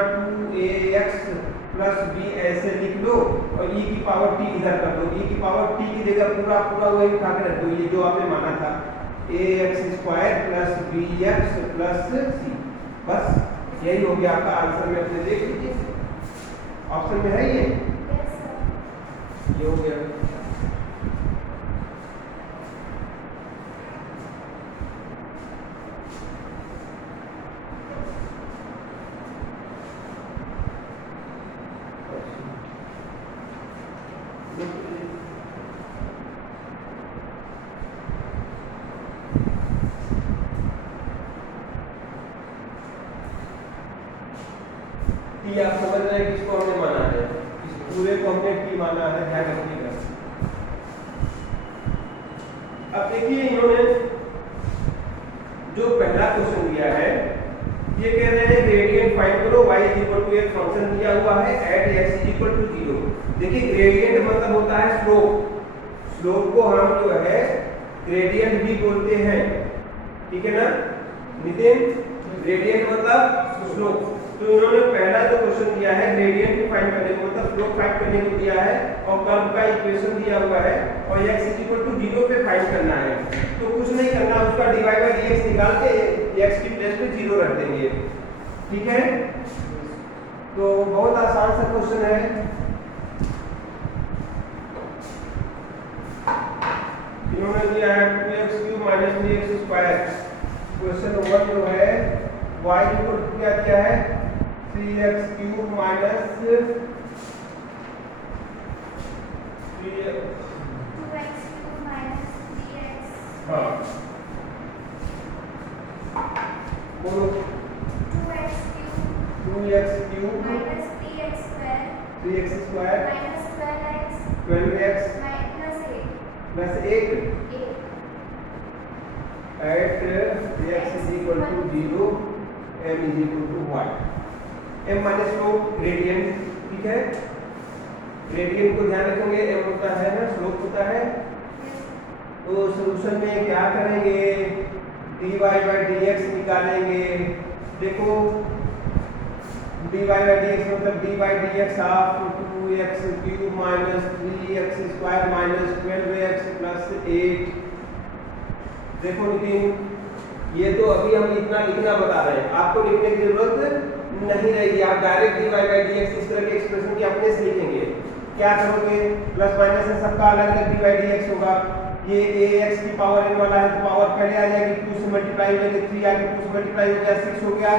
2ax प्लस b ऐसे लिख लो, और e की पावर t इधर कर दो, e की पावर t की जगह पूरा पूरा वही उठा के रख दो, ये जो आपने माना था ax square plus bx plus c, बस यही हो गया आपका आंसर में, अपने देख लीजिए ऑप्शन में है ये हो गया। टी आप समझ रहे हैं किसको हमने माना है, इस पूरे को हमने टी माना है, ध्यान रखिएगा। अब देखिए इन्होंने जो पहला क्वेश्चन दिया है, ये कह रहे हैं ग्रेडियंट फाइंड करो, y एक फंक्शन दिया हुआ है एट x 0। देखिए ग्रेडियंट मतलब होता है स्लोप, स्लोप को हम जो है ग्रेडियंट भी बोलते हैं, ठीक है ना नितिन? ग्रेडियंट मतलब स्लोप। तो इन्होंने पहला जो क्वेश्चन दिया है ग्रेडियंट फाइंड करने को, मतलब स्लोप फाइंड करने को दिया है, और कर्व का इक्वेशन दिया हुआ है, और x 0 पे फाइंड करना है। तो कुछ नहीं करना, उसका dy बाई dx निकाल के x की प्लेस पे 0 रख देंगे, ठीक है? तो बहुत आसान सा क्वेश्चन है। इन्होंने दिया है 2x³ - 3x²। क्वेश्चन नंबर जो है y क्या दिया है 3x³ - 2x³ - 3x। हाँ बोलो 2x³ - 3x² 12x +8 at x is equal to 0, m is equal to 1। m minus slope gradient, ठीक है? ग्रेडियंट को ध्यान रखेंगे, m होता है ना, स्लोप होता है। तो सॉल्यूशन में क्या करेंगे, dy बाई dx निकालेंगे। देखो dy बाई dx मतलब d by dx of 2x³ - 3x² - 12x + 8। देखो नितिन, ये तो अभी हम इतना लिखना बता रहे हैं, आपको लिखने की जरूरत नहीं रहेगी, आप डायरेक्ट dy बाई dx इस तरह के एक्सप्रेशन के अपने से लिखेंगे। क्या करोगे, प्लस माइनस है सबका अलग अलग dy बाई dx होगा, ये ax की पावर n वाला है तो पावर पहले आ जाएगी, 2 से मल्टीप्लाई हो जाएगी, 3 आगे 2 से मल्टीप्लाई हो गया 6 हो गया,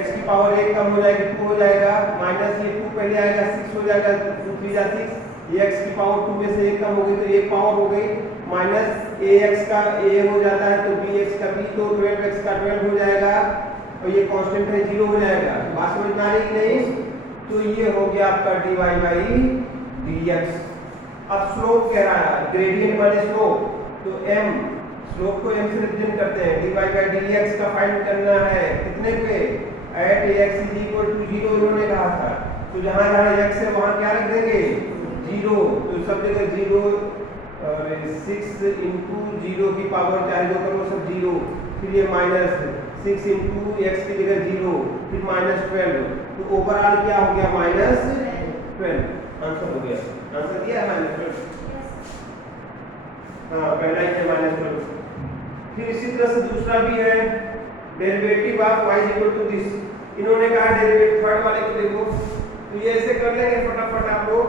x की पावर 1 कम हो जाएगी 2 हो जाएगा, माइनस ये 2 पहले आएगा 6 हो जाएगा, 2 3 जा 6, ये x की पावर 2 में से 1 कम हो गई तो 1 पावर हो गई, माइनस ए एक्स का ए हो जाता है तो बी एक्स का बी, तो 12x का 12 हो जाएगा और ये कांस्टेंट है 0 हो जाएगा। बात समझ में आ रही कि नहीं? तो ये हो गया आपका dy बाई dx। अब स्लोप कह रहा है, ग्रेडियंट माने स्लोप, तो m, स्लोप को m से रिप्रेजेंट करते हैं। dy बाई dx का फाइंड करना है कितने पे? At x is equal to 0 इन्होंने कहा था, तो जहां जहां x है वहां क्या रख देंगे? 0, तो सब जगह 0 और 6 इंटू 0 की पावर चाहे जो करो सब 0, फिर ये माइनस 6 इंटू एक्स की जगह 0, फिर माइनस 12, तो ओवरऑल क्या हो गया? माइनस 12। आंसर हो गया, आंसर दिया है माइनस 12। हाँ पहला ही है माइनस 12। फिर इसी तरह से दूसरा भी है, derivative of y equal to this. इन्होंने कहा डेरिवेटिव थर्ड वाले को देखो, तो ये ऐसे कर लेंगे फटाफट आप लोग,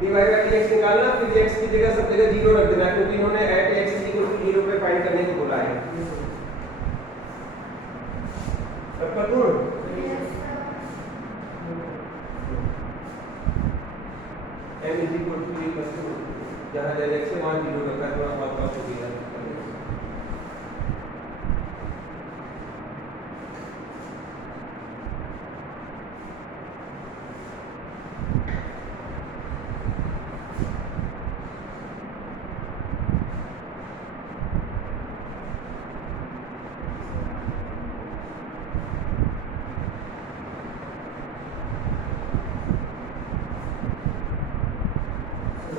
dy बाई dx निकालना, फिर x की जगह सब जगह 0 रख देना, क्योंकि इन्होंने एट x इक्वल टू 0 पे फाइंड करने को बोला है। सब कर दूं? m इज इक्वल टू जहां जहां x है वहां 0 रखा है, थोड़ा बहुत पास हो गया।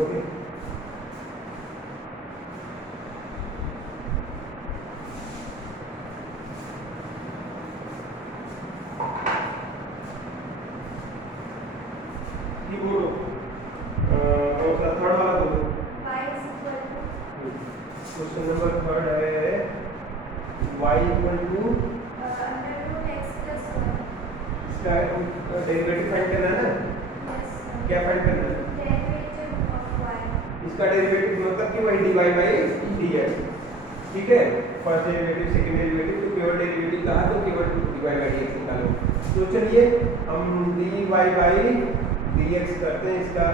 ओके, ये बोलो कौन सा थर्ड वाला बोलो। क्वेश्चन नंबर थर्ड है y इक्वल टू, इसका डेरिवेटिव फाइंड करना है ना? क्या फाइंड करना है? इसका डेरिवेटिव मतलब कि वही dy बाई dx, ठीक है। फर्स्ट डेरिवेटिव, सेकंड डेरिवेटिव, तो केवल डेरिवेटिव कहा तो केवल dy बाई dx निकालो। तो चलिए हम dy बाई dx करते हैं इसका,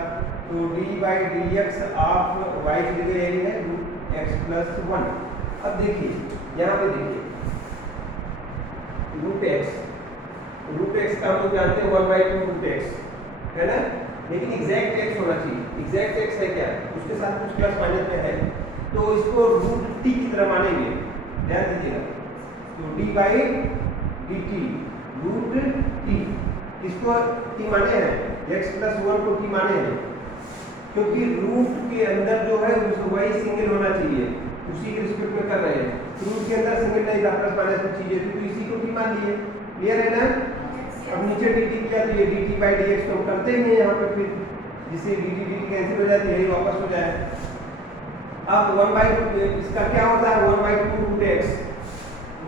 तो dy by dx of y की जगह यही है x प्लस 1। अब देखिए यहाँ पे देखिए रूट एक्स का हम लोग जानते हैं 1/2 रूट एक्स है ना, लेकिन एग्जैक्ट एक्स होना चाहिए। एग्जैक्ट एक्स है क्या? उसके साथ कुछ प्लस माइनस में है, तो इसको रूट टी की तरह मानेंगे, ध्यान दीजिएगा। तो d by d t root t, इसको टी माने हैं, एक्स प्लस 1 को टी माने हैं, क्योंकि रूट के अंदर जो है उसको वही सिंगल होना चाहिए, उसी के रिस्पेक्ट में कर रहे हैं। रूट के अंदर सिंगल नहीं था, प्लस माइनस की चीजें, तो इसी को टी मान लिए। क्लियर है ना? अब नीचे dt किया तो ये dt बाई dx तो हम करते ही हैं यहाँ पे, फिर जिससे dt कैंसिल हो जाती है, यही वापस हो जाए। अब 1/2 इसका क्या होता है? 1/2 रूट एक्स,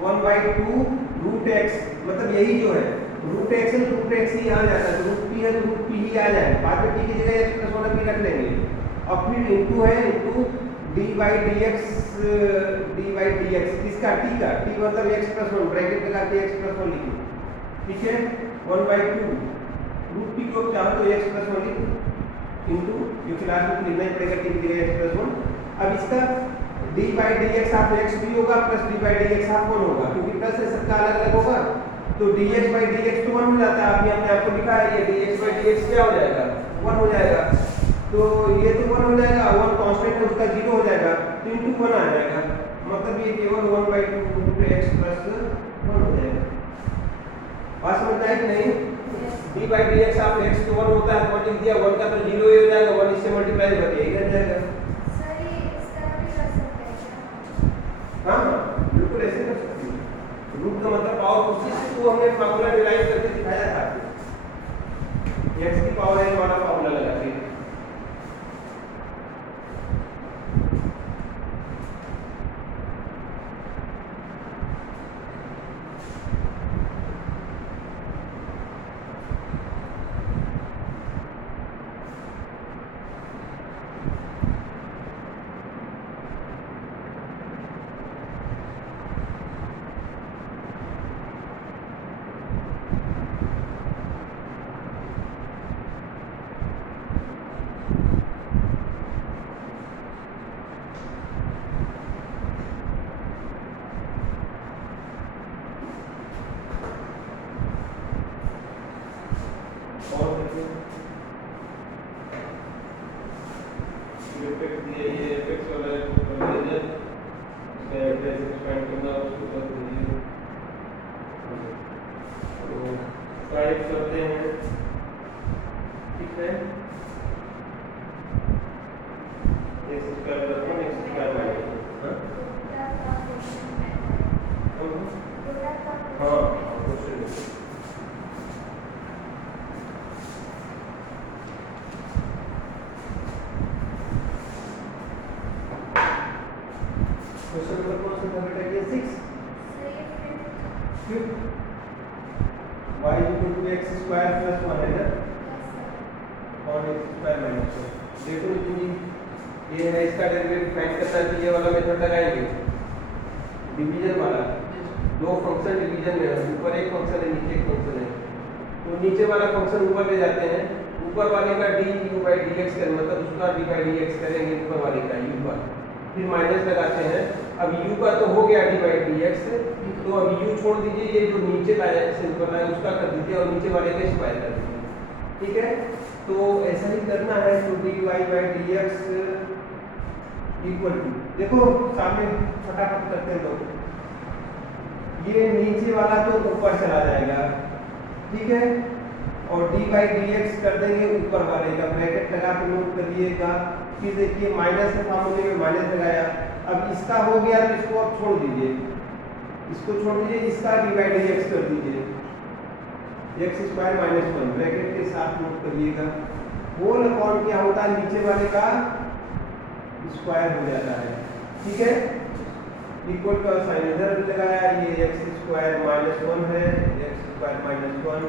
1/2 रूट एक्स मतलब यही जो है रूट एक्स है, रूट एक्स ही आ जाता है, तो रूट p है तो रूट p ही आ जाए, बाद में t की जगह x प्लस 1 भी रख लेंगे। अब फिर इनटू है इनटू d बाई dx, किसका? t का, t मतलब x प्लस 1, ब्रैकेट लगा के x प्लस 1 लिखो, ठीक है। 1/2 रूट टी को चाहो तो x प्लस 1 लिखो इनटू, क्योंकि लास्ट में लिखना ही पड़ेगा t की जगह x प्लस 1। अब इसका d by dx of x भी होगा plus d by dx of 1 होगा, क्योंकि प्लस है सबका अलग अलग होगा, तो dx बाई dx तो 1 हो जाता है। अभी हमने आपको लिखा है ये dx बाई dx क्या हो जाएगा? 1 हो जाएगा, तो ये तो 1 हो जाएगा, 1 कांस्टेंट है उसका 0 हो जाएगा, तो इनटू 1 आ जाएगा, मतलब ये केवल 1/2 रूट x प्लस 1 हो जाएगा। बात समझ में आई कि नहीं? d by dx of x तो 1 होता है, 1 लिख दिया, 1 का तो 0 ही हो जाएगा, 1 इससे मल्टीप्लाई करके यही रह जाएगा। सर ये इस तरह भी कर सकते हैं क्या? हाँ बिल्कुल ऐसे कर सकते हैं। रूट का मतलब पावर, उसी से तो हमने फार्मूला डिराइव करके दिखाया था, x की पावर n वाला फार्मूला लगा के। इफेक्ट दिए ये इफेक्ट्स वाला मैनेजर उसका एड्रेस एक्सपेंड करना उसको कर दीजिए। तो टाइप करते हैं, ठीक है, x square plus 1 x square minus हाँ क्वेश्चन नंबर कौन सा था बेटा? ये 6 fifth y equal to x square plus 1 है ना, और एक्स स्क्वायर माइनस 1। देखो जी ये है, इसका डेरिवेटिव फाइंड करना है तो ये वाला मेथड लगाएंगे, डिवीजन वाला। दो फंक्शन डिवीजन में है, ऊपर एक फंक्शन है नीचे एक फंक्शन है, तो नीचे वाला फंक्शन ऊपर ले जाते हैं, ऊपर वाले का D u by d x करें, मतलब उसका डी बाई डी एक्स करेंगे ऊपर वाले का यू पर, फिर माइनस लगाते हैं। अब u का तो हो गया डी बाई डी एक्स, तो अब u छोड़ दीजिए, ये जो नीचे का है सिंपल है उसका कर दीजिए और नीचे वाले का स्क्वायर कर दीजिए, ठीक है। तो ऐसा ही करना है। तो d y by d x equal to, देखो सामने फटाफट करते हैं लोग, ये नीचे वाला तो ऊपर चला जाएगा, ठीक है, और डी बाई डी एक्स कर देंगे ऊपर वाले का, ब्रैकेट लगा के नोट करिएगा। फिर देखिए माइनस के फार्मूले में माइनस लगाया, अब इसका हो गया तो इसको अब छोड़ दीजिए, इसको छोड़ दीजिए, इसका डी बाई डी एक्स कर दीजिए, एक्स स्क्वायर माइनस 1 ब्रैकेट के साथ नोट करिएगा। होल अपॉन क्या होता है, नीचे वाले का स्क्वायर हो जाता है, ठीक है। इक्वल का साइन इधर लगाया, ये एक्स स्क्वायर माइनस 1 है, एक्स स्क्वायर माइनस 1।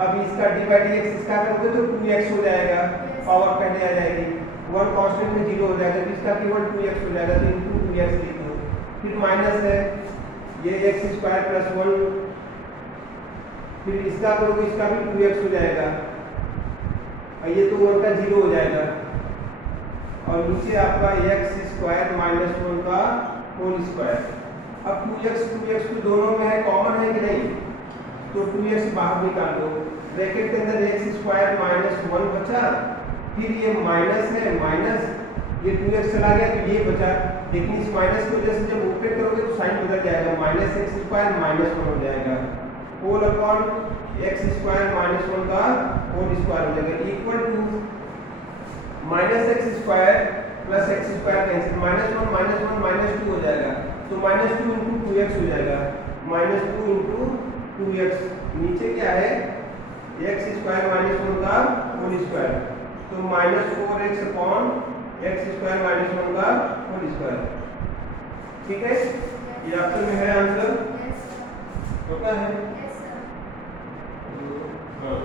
अब इसका डी बाई डी एक्स इसका करोगे तो 2x हो जाएगा, पावर पहले आ जाएगी, 1 कांस्टेंट में 0 हो जाएगा, तो इसका केवल 2x हो जाएगा, तो इनटू 2x लिख दो। फिर माइनस है, ये एक्स स्क्वायर प्लस 1, फिर इसका करोगे इसका भी 2x हो जाएगा, और ये तो 1 का 0 हो जाएगा, और नीचे आपका एक्स स्क्वायर माइनस 1 का होल स्क्वायर। अब 2x तो दोनों में है, कॉमन है कि नहीं, तो 2x बाहर निकाल दो, ब्रैकेट के अंदर एक्स स्क्वायर माइनस 1 बचा, फिर ये माइनस है माइनस, ये 2x चला गया तो ये बचा, लेकिन इस माइनस की वजह से जब ओपन करोगे तो साइन बदल जाएगा, माइनस एक्स स्क्वायर माइनस 1 हो जाएगा, whole upon x square minus 1 का होल स्क्वायर हो जाएगा, equal to minus x square plus x square cancel, minus 1 minus 2 हो जाएगा, तो माइनस 2 इंटू 2x हो जाएगा, माइनस 2 इंटू 2x, नीचे क्या है एक्स स्क्वायर माइनस 1 का होल स्क्वायर, तो minus 4x upon x square minus 1 का होल स्क्वायर, ठीक है। ये ऑप्शन में है आंसर, होता है, हाँ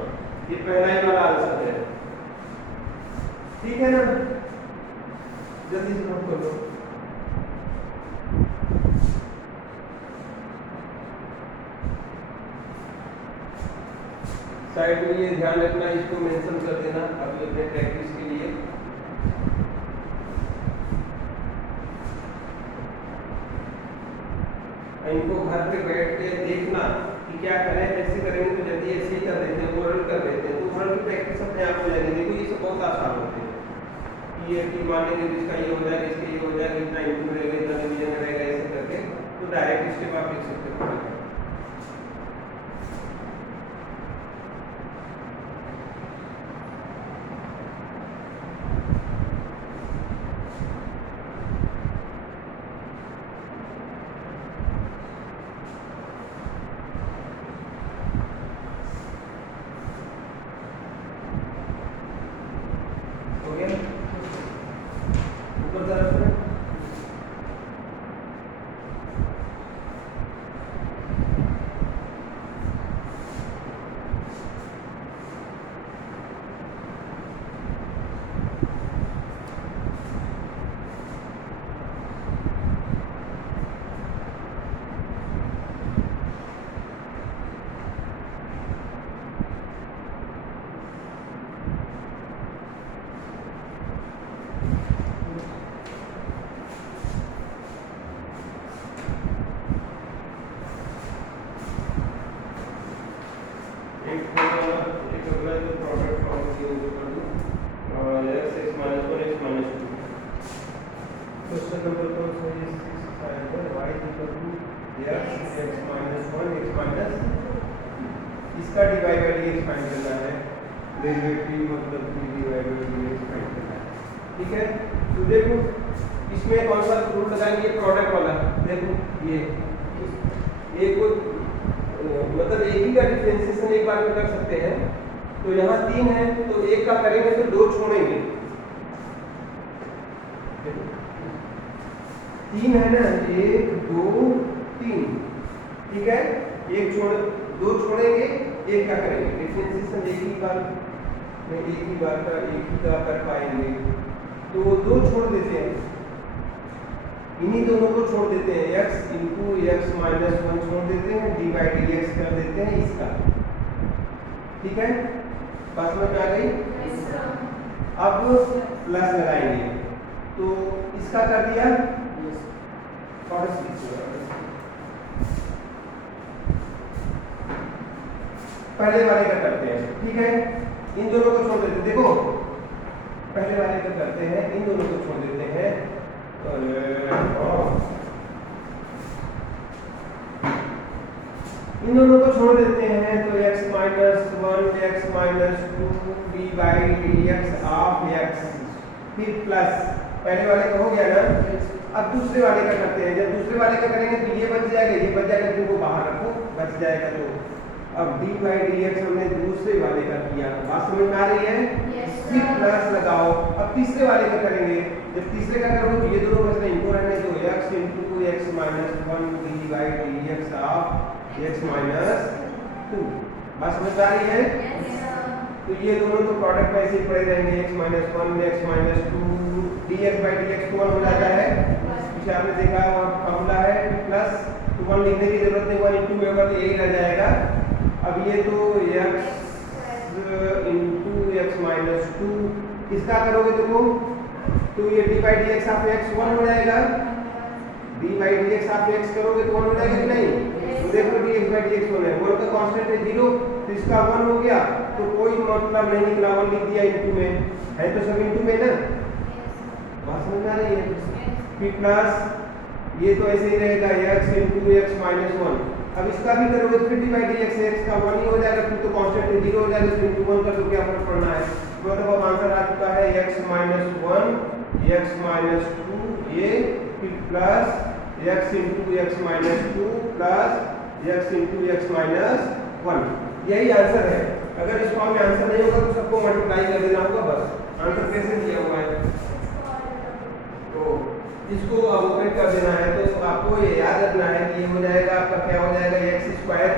ये पहला ही वाला आंसर है, ठीक है ना, जल्दी से नोट कर लो। साइड में ये ध्यान रखना, इसको मेंशन कर देना अभी अपने प्रैक्टिस के लिए। इनको घर पे बैठ के देखना कि क्या करें, ऐसे करेंगे तो जल्दी ऐसे ही कर देते हैं, ओरल कर देते हैं, तो ओरल की प्रैक्टिस अपने आप हो जाएगी। देखो ये सब बहुत आसान होते हैं, ये कि मान लेंगे इसका ये हो जाएगा, इसका ये हो जाएगा, इतना इंटू रहेगा, इतना डिवीजन रहेगा, ऐसे करके तो डायरेक्ट स्टेप आप लिख सकते हो। ऊपर तरफ में नंबर कौन सा है? 6 आएगा y equal to x x minus 1 x minus, इसका डिवाइड बाय dx फाइंड करना है, डेरिवेटिव मतलब कि डिवाइड बाय dx फाइंड करना है। ठीक है, तो देखो इसमें कौन सा रूल लगाएंगे? प्रोडक्ट वाला। देखो ये एक को मतलब एक ही का डिफरेंशिएशन एक बार में कर सकते हैं, तो यहाँ 3 है तो एक का करेंगे तो 2 छोड़ेंगे। 3 है ना, 1 2 3, ठीक है, एक छोड़ 2 छोड़ेंगे, एक का करेंगे डिफरेंशिएशन एक ही बार में, एक ही का कर पाएंगे, तो 2 छोड़ देते हैं, इन्हीं दोनों को छोड़ देते हैं, x इंटू एक्स माइनस 1 छोड़ देते हैं, डी बाई डी एक्स कर देते हैं इसका। ठीक है, बात समझ में आ गई? अब प्लस लगाएंगे तो इसका कर दिया और पहले वाले का करते हैं। ठीक है, इन दोनों को छोड़ देते हैं, देखो पहले वाले का करते हैं, इन दोनों को छोड़ देते हैं, इन दोनों को छोड़ देते हैं तो x minus 1 x minus 2 D by d x of x, फिर प्लस पहले वाले का हो गया ना। अब दूसरे वाले का करते हैं, जब दूसरे वाले का करेंगे तो ये बच जाएगा, ये बच जाएगा, इनको बाहर रखो, बच जाएगा। तो अब डी बाई डी एक्स हमने दूसरे वाले का किया, बात समझ में आ रही है? फिर प्लस लगाओ, अब तीसरे वाले का करेंगे, जब तीसरे का करोगे तो ये दोनों बचने, इनको रहने तो x into x minus 1 D by d x of x minus 2, बात समझ में आ रही है? तो ये दोनों तो प्रोडक्ट में ऐसे ही पड़े रहेंगे, x minus 1 x minus 2 dx by dx तो 1 हो जाता है, पीछे आपने देखा फॉर्मूला है, प्लस तो 1 लिखने की जरूरत नहीं, 1 इंटू में होगा तो यही रह जाएगा। अब ये तो x इंटू एक्स माइनस 2, इसका करोगे तो ये d by d x of x 1 हो जाएगा, d by d x of x करोगे तो 1 हो जाएगा कि नहीं? तो देखो D x by d x 1 है, 1 का कांस्टेंट है 0, तो इसका 1 हो गया, तो कोई मतलब नहीं निकला, 1 लिख दिया इंटू में, है तो सब इंटू में ना, बात समझ में आ रही है? फिर प्लस ये तो ऐसे ही रहेगा x इंटू एक्स माइनस 1, अब इसका भी करोगे तो फिर d by d x x का 1 ही हो जाएगा, फिर तो कांस्टेंट 0 हो जाएगा, तो इंटू 1 कर दो, क्या फर्क पड़ना है? मतलब अब आंसर आ चुका है x माइनस 1 x माइनस 2 ये, फिर plus x into x minus 2 plus x into x minus 1, यही आंसर है। अगर इस फॉर्म में आंसर नहीं होगा तो सबको मल्टीप्लाई कर देना होगा, बस आंसर कैसे दिया हुआ है तो इसको अब ओपन कर देना है। तो आपको ये याद रखना है कि ये हो जाएगा आपका, क्या हो जाएगा, एक्स स्क्वायर,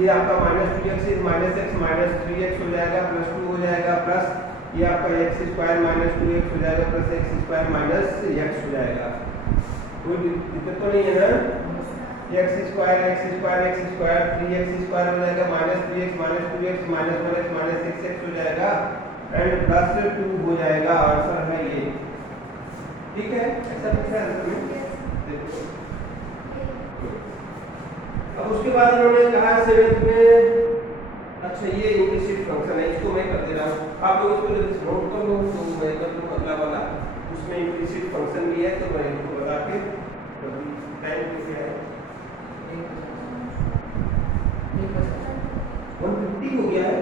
ये आपका minus 2x minus x minus 3x हो जाएगा, प्लस 2 हो जाएगा, प्लस ये आपका एक्स स्क्वायर माइनस 2x हो जाएगा, plus x square minus x हो जाएगा। कोई दिक्कत तो नहीं है ना? एक्स स्क्वायर 3x स्क्वायर हो जाएगा, minus 3x minus 2x minus 1x minus 6x हो जाएगा, एंड प्लस 2 हो जाएगा, आंसर है ये। ठीक है, ऐसा कुछ है आंसर में। अब उसके बाद उन्होंने कहा 7th में, अच्छा ये इम्प्लिसिट फंक्शन है, इसको मैं कर दे रहा हूँ, आप लोग इसको जल्दी नोट कर लो, तो मैं कर लूँ अगला वाला, उसमें इम्प्लिसिट फंक्शन भी है, तो मैं इसको बता के टाइम कैसे है 150 हो गया है।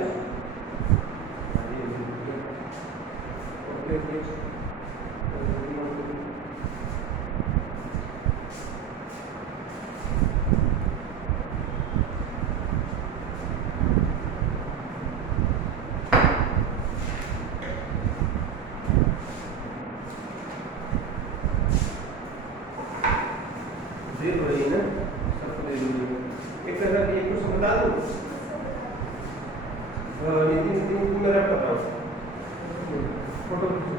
दे दो ये ना, सबको दे दो। एक तरह एक क्वेश्चन बता दूं, नितिन को मेरा पता हो, फोटो खींचो।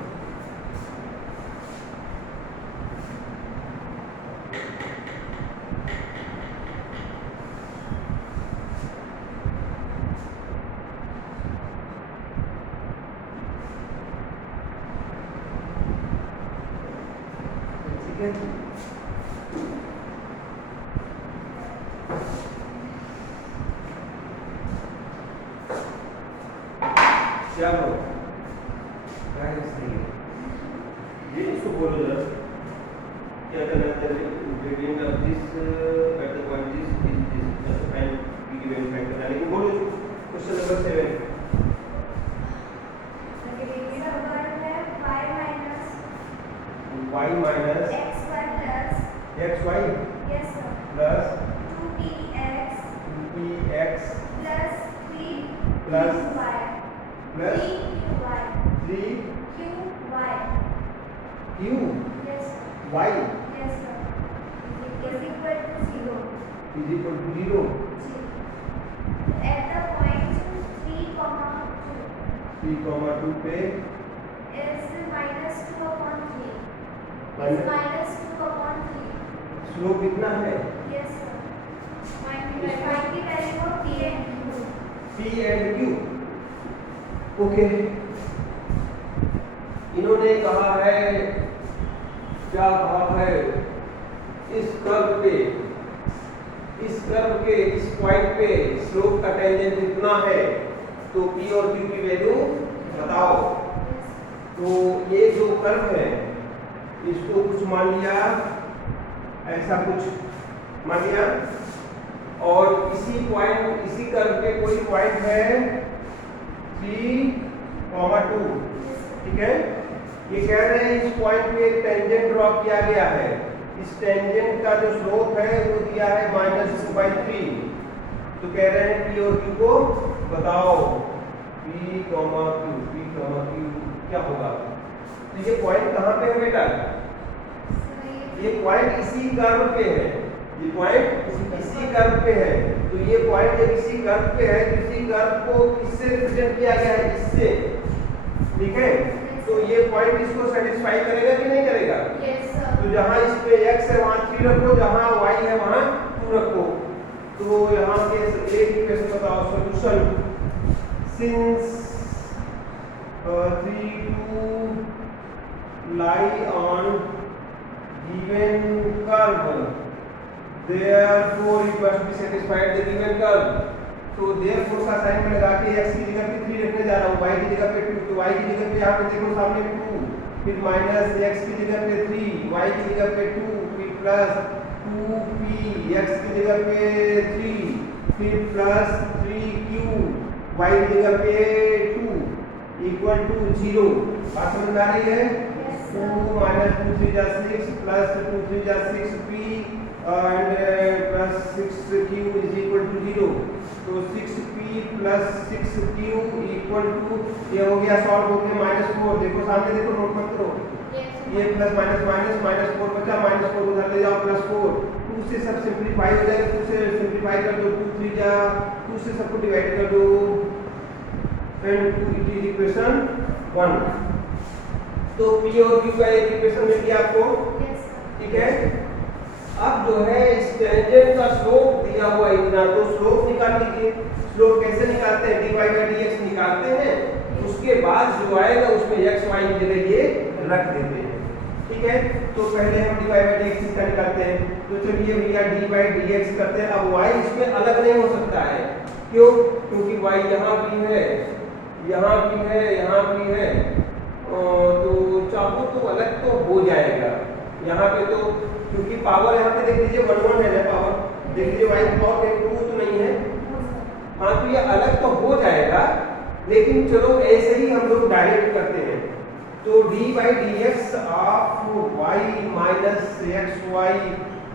ठीक है, चलो ये इसको बोलो जरा, क्या करना है gradient of this at the point this is this just find P की वैल्यू फाइंड करना है। लेकिन बोलो question number 7 y minus xy plus xy yes sir plus 2px 2px plus 3 plus qy plus 3qy 3 qy q yes sir y yes sir is equal to 0 is equal to 0 at the point 3 comma 2 पे 2 is minus 2 upon 3 is Minus- minus 2 upon 3 slope कितना है yes sir find the value of p and q p and q okay इन्होंने कहा है क्या कहा है इस कर्व के इस पॉइंट पे स्लोप का टेंजेंट कितना है तो p और q की वैल्यू बताओ। तो ये जो कर्व है इसको कुछ मान लिया ऐसा कुछ मान लिया और इसी कर्व पे कोई पॉइंट है 3,2 ठीक है। ये कह रहे हैं इस पॉइंट पे एक टेंजेंट ड्रॉ किया गया है। इस टेंजेंट का जो स्लोप है वो दिया है -2/3। तो कह रहे हैं p और q को बताओ p, q क्या होगा। तो ये पॉइंट कहाँ पे है बेटा ये पॉइंट इसी कर्व पे है ये पॉइंट इसी कर्व पे है। तो ये पॉइंट जब इसी कर्व पे है तो इसी कर्व को किससे रिप्रेजेंट किया गया है इससे ठीक है। तो ये पॉइंट इसको सेटिस्फाई करेगा कि नहीं करेगा yes sir तो जहां इस पे x है वहां 3 रखो जहां y है वहां 2 रखो। तो यहां के एक इक्वेशन बताओ solution since 3 lie on given curve therefore it must be satisfied the given curve। तो therefore का साइन में लगा के x की जगह पे 3 रखने जा रहा हूं y की जगह पे 2 तो y की जगह पे यहां पे देखो सामने 2 फिर माइनस x की जगह पे 3 y की जगह पे 2 फिर प्लस 2p x की जगह पे 3 फिर प्लस 3q y की जगह पे 2 इक्वल टू 0। बात समझ में आ रही है 2 minus 2 3 जा 6 plus 2 3 जा 6p and plus 6q is equal to 0। तो 6p plus 6q equal to ये हो गया सॉल्व हो गया -4 देखो सामने देखो नोट मत करो ये प्लस माइनस माइनस -4 बचा -4 उधर ले जाओ +4 2 से सब सिंपलीफाई हो जाएगा 2 से सिंपलीफाई कर दो 2 3 जा 2 से सबको डिवाइड कर दो and it is equation 1। तो p और q का एक इक्वेशन मिल गया आपको yes sir ठीक है। अब जो है इस टेंजेंट का स्लोप दिया हुआ इतना तो स्लोप निकाल लीजिए। स्लोप कैसे निकालते हैं dy/dx निकालते हैं उसके बाद जो आएगा उसमें x y की जगह ये रख देते हैं ठीक है। तो पहले हम dy/dx इसका निकालते हैं तो चलिए भैया dy/dx करते हैं। अब y इसमें अलग नहीं हो सकता है क्यों क्योंकि y यहाँ भी है यहाँ भी है यहाँ भी है तो चाहो तो अलग तो हो जाएगा यहाँ पे तो क्योंकि पावर यहाँ पे देख लीजिए 1 1 है ना पावर देख लीजिए y की पावर 2 तो नहीं है हाँ तो ये अलग तो हो जाएगा लेकिन चलो ऐसे ही हम लोग डायरेक्ट करते हैं। तो dy/dx of y minus xy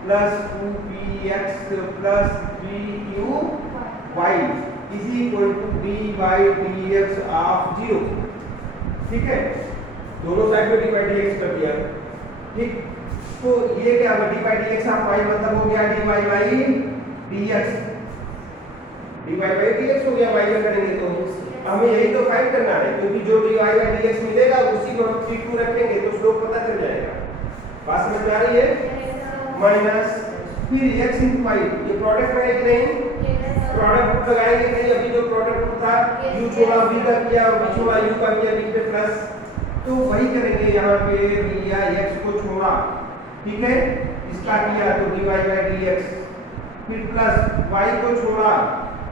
plus 2px plus 3qy is equal to dy/dx of 0 ठीक है। दोनों साइड पे dy/dx कर दिया ठीक। तो ये क्या होगा dy/dx ऑफ y मतलब हो गया dy/dx dy/dx हो गया y में करेंगे तो हमें यही तो फाइंड करना है क्योंकि जो dy/dx मिलेगा उसी को हम 3 2 रखेंगे तो स्लोप पता चल जाएगा। बात समझ में आ रही है माइनस फिर x into y ये प्रोडक्ट में है कि नहीं प्रोडक्ट लगाएंगे नहीं अभी जो प्रोडक्ट था u छोड़ा v का किया और v छोड़ा u का किया बीच में प्लस तो वही करेंगे यहाँ पे भैया x को छोड़ा ठीक है इसका किया तो dy/dx फिर प्लस y को छोड़ा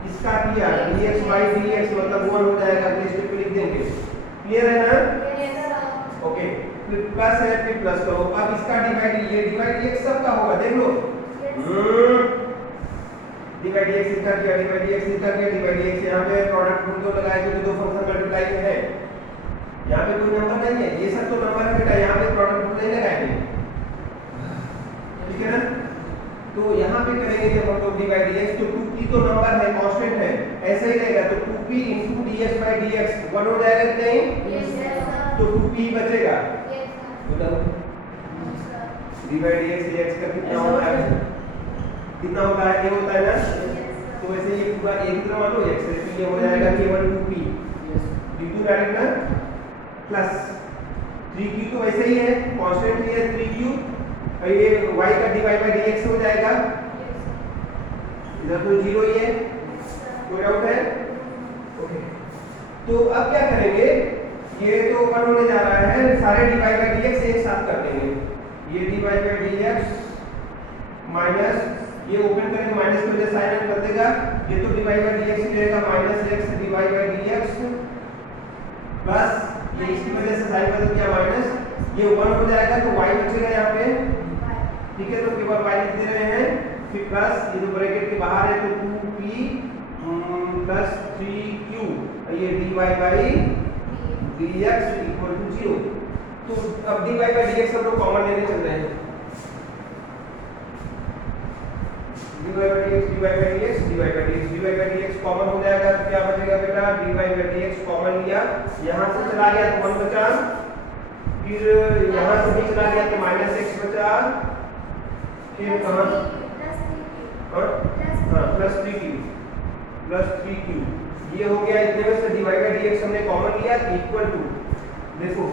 इसका किया dx/dx मतलब 1 हो जाएगा तो इस पे लिख देंगे क्लियर है ना yes sir ओके। फिर प्लस है, फिर प्लस करो। अब इसका डिवाइड, ये डिवाइड x सबका होगा, देख लो। डिवाइड x इसका किया, डिवाइड x इसका किया, डिवाइड x यहाँ पे प्रोडक्ट रूल तो लगाया क्योंकि दो फंक्शन मल्टीप्लाई में है। यहाँ पे कोई नंबर नहीं है, ये सब तो नंबर है बेटा, यहाँ पे प्रोडक्ट रूल नहीं लगाएंगे, ठीक है ना। तो यहाँ पे करेंगे जब हम लोग डिवाइड x, तो 2p तो नंबर है, कांस्टेंट है, ऐसे ही रहेगा। तो 2p into dx by dx 1 हो जाएगा कि नहीं? तो 2p बचेगा। बताओ डिवाइड x, x का कितना होता है? कितना होता है? ये होता है ना। तो वैसे ये पूरा एक तरह मान लो x है, तो ये हो जाएगा केवल 2p d2 डायरेक्ट ना प्लस 3q, तो वैसे ही है, कांस्टेंट ही है 3q, और ये y का डिवाइड बाय dx हो जाएगा। इधर तो 0 ही है, कोई डाउट है? ओके, तो अब क्या करेंगे, ये तो 1 होने जा रहा है, सारे डिवाइड बाय dx एक साथ कर देंगे। ये डिवाइड बाय dx माइनस, ये ओपन करेंगे, माइनस की वजह साइन कर देगा, ये तो डिवाइड बाय dx ही रहेगा, minus x divide by dx plus ये इसकी वजह से साइन बदल गया माइनस, ये 1 हो जाएगा, तो y बचेगा यहाँ पे, ठीक है। तो केवल y लिख दे रहे हैं, फिर प्लस ये जो ब्रैकेट के बाहर है, तो 2p प्लस 3q, ये dy by dx equal to 0। तो अब dy बाई dx हम लोग कॉमन लेने चल रहे हैं, dy बाई dx कॉमन हो जाएगा, तो क्या बचेगा बेटा, dy बाई dx कॉमन लिया, यहाँ से चला गया तो 1 बचा, फिर यहाँ से भी चला गया तो माइनस x बचा, फिर कहाँ प्लस 3q, ये हो गया। इतने में से dy बाई dx हमने कॉमन लिया, इक्वल टू, देखो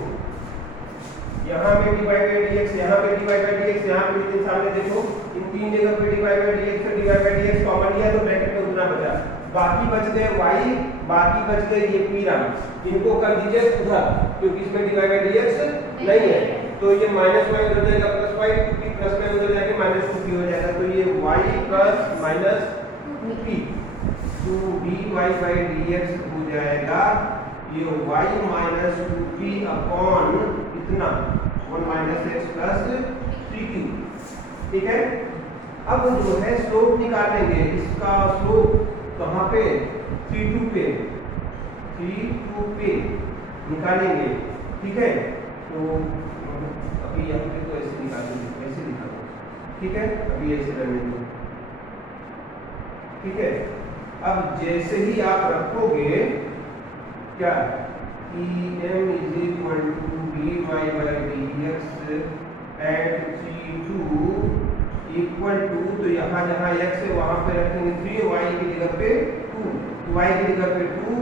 यहाँ पे dy बाई dx, यहाँ पे dy बाई dx, यहाँ पे तीन सामने देखो, इन तीन जगह पे dy बाई dx से dy बाई dx कॉमन लिया, तो ब्रैकेट में उतना बचा, बाकी बच गए y, बाकी बच गए ये p राम, इनको कर दीजिए उधर, क्योंकि इसमें dy बाई dx नहीं है, तो ये माइनस y उधर जाएगा प्लस y, 2p प्लस में उधर जाके माइनस 2p हो जाएगा, तो ये y प्लस माइनस 2p, तो dy बाई dx हो जाएगा ये y माइनस 2p अपॉन इतना 1 माइनस x प्लस 3q, ठीक है। अब जो है स्लोप निकालेंगे, इसका स्लोप कहाँ पे, 3 2 पे निकालेंगे, ठीक है। तो अभी यहाँ पे तो ऐसे निकालेंगे, ऐसे निकालो, ठीक है, अभी ऐसे करने दो, ठीक है। अब जैसे ही आप रखोगे क्या, em is equal to dy by dx at 3 equal to, तो यहाँ जहाँ x है वहाँ पे रखेंगे 3, y की जगह पे 2, तो y की जगह पे 2,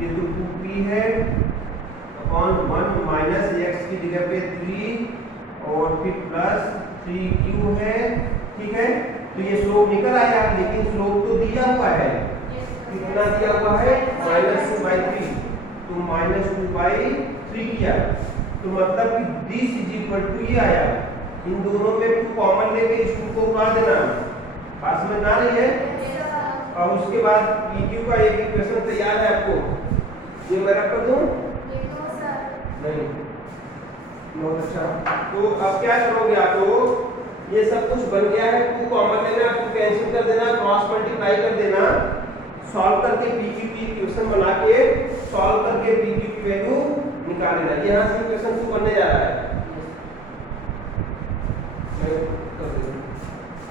ये तो 2p है अपॉन 1 माइनस x की जगह पे 3 और फिर प्लस 3q है, ठीक है। तो ये स्लोप निकल आया, लेकिन स्लोप तो दिया हुआ है, कितना दिया हुआ है, -2/3, तो -2/3 किया, तो मतलब कि दिस इज इक्वल टू ये आया। इन दोनों में 2 कॉमन लेके इस 2 को उड़ा देना, पास में ना रही है। और उसके बाद PQ का एक इक्वेशन तैयार है आपको, ये मैं रख कर दूं नहीं, बहुत अच्छा। तो अब क्या करोगे आप लोग, ये सब कुछ बन गया है, 2 कॉमन लेना, 2 कैंसिल कर देना, क्रॉस मल्टीप्लाई कर देना, सॉल्व करके PQ की इक्वेशन बना के सॉल्व करके PQ की वैल्यू निकाल लेना। यहाँ से इक्वेशन 2 बनने जा रहा है,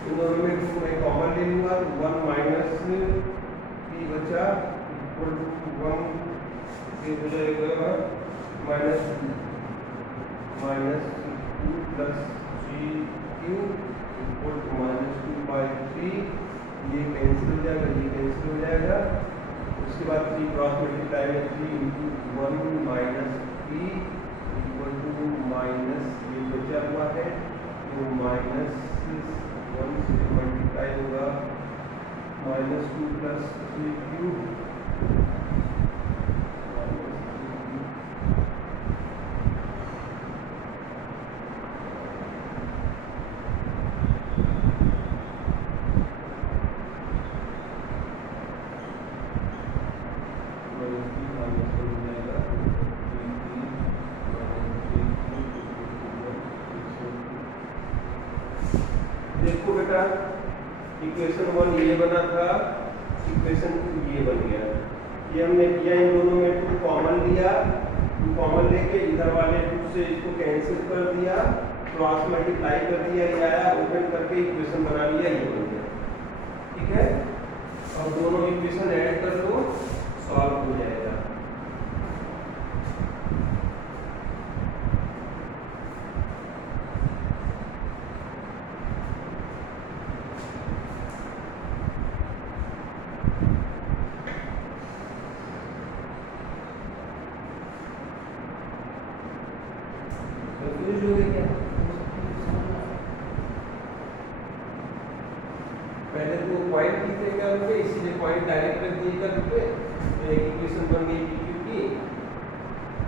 इन दोनों में 2 मैं कॉमन ले लूंगा, 1 माइनस p बचा इक्वल टू 1, ये हो जाएगा -2 प्लस 3q इक्वल टू -2/3, ये कैंसिल हो जाएगा, ये कैंसिल हो जाएगा। उसके बाद 3 क्रॉस मल्टीप्लाई में 3 × 1 minus p equal to minus ये बचा हुआ है, तो -1 से मल्टीप्लाई होगा -2 प्लस 3q, इक्वेशन 1 ये बना था, इक्वेशन 2 ये बन गया। ये हमने किया, इन दोनों में 2 कॉमन लिया, 2 कॉमन लेके इधर वाले 2 से इसको कैंसिल कर दिया, क्रॉस मल्टीप्लाई कर दिया, ये आया, ओपन करके इक्वेशन बना लिया, ये बन गया। ठीक है, अब दोनों इक्वेशन ऐड कर दो, सॉल्व हो जाएगा। कंफ्यूज हो गए क्या? पहले तो पॉइंट लिखते क्या रुपए, इसीलिए पॉइंट डायरेक्ट रख दिए कर रुपए, तो एक इक्वेशन बन गई PQ की,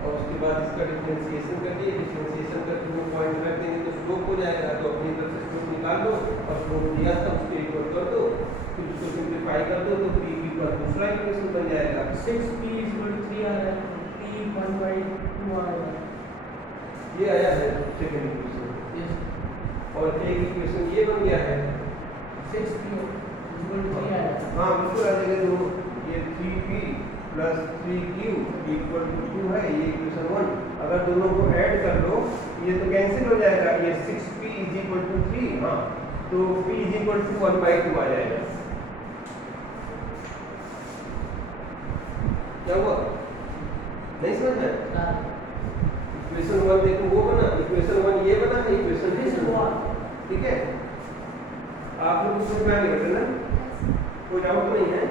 और उसके बाद इसका डिफरेंशिएशन कर दिए, डिफरेंशिएशन करके वो पॉइंट रख देंगे तो स्लोप हो जाएगा, तो अपनी तरफ से स्लोप निकाल दो और स्लोप दिया था उसके इक्वल कर दो, फिर उसको सिंप्लीफाई कर दो तो PQ का दूसरा इक्वेशन बन जाएगा। 6p = 3 आ रहा है, p 1/2 आ रहा है। ये आया है सेकंड इक्वेशन, यस, और एक इक्वेशन ये बन गया है 6p = 3 आया है। हाँ बिल्कुल आ जाएगा। तो ये 3p + 3q = 2 है, ये इक्वेशन 1। अगर दोनों को ऐड कर लो ये तो कैंसिल हो जाएगा, ये 6p = 3, हाँ तो p = 1/2 आ जाएगा। क्या हुआ, नहीं समझ में? हाँ, इक्वेशन 1 देखो वो बना, इक्वेशन 1 ये बना है, इक्वेशन 2 हुआ। ठीक है, आप लोग उसमें क्या करेंगे ना, कोई डाउट नहीं है?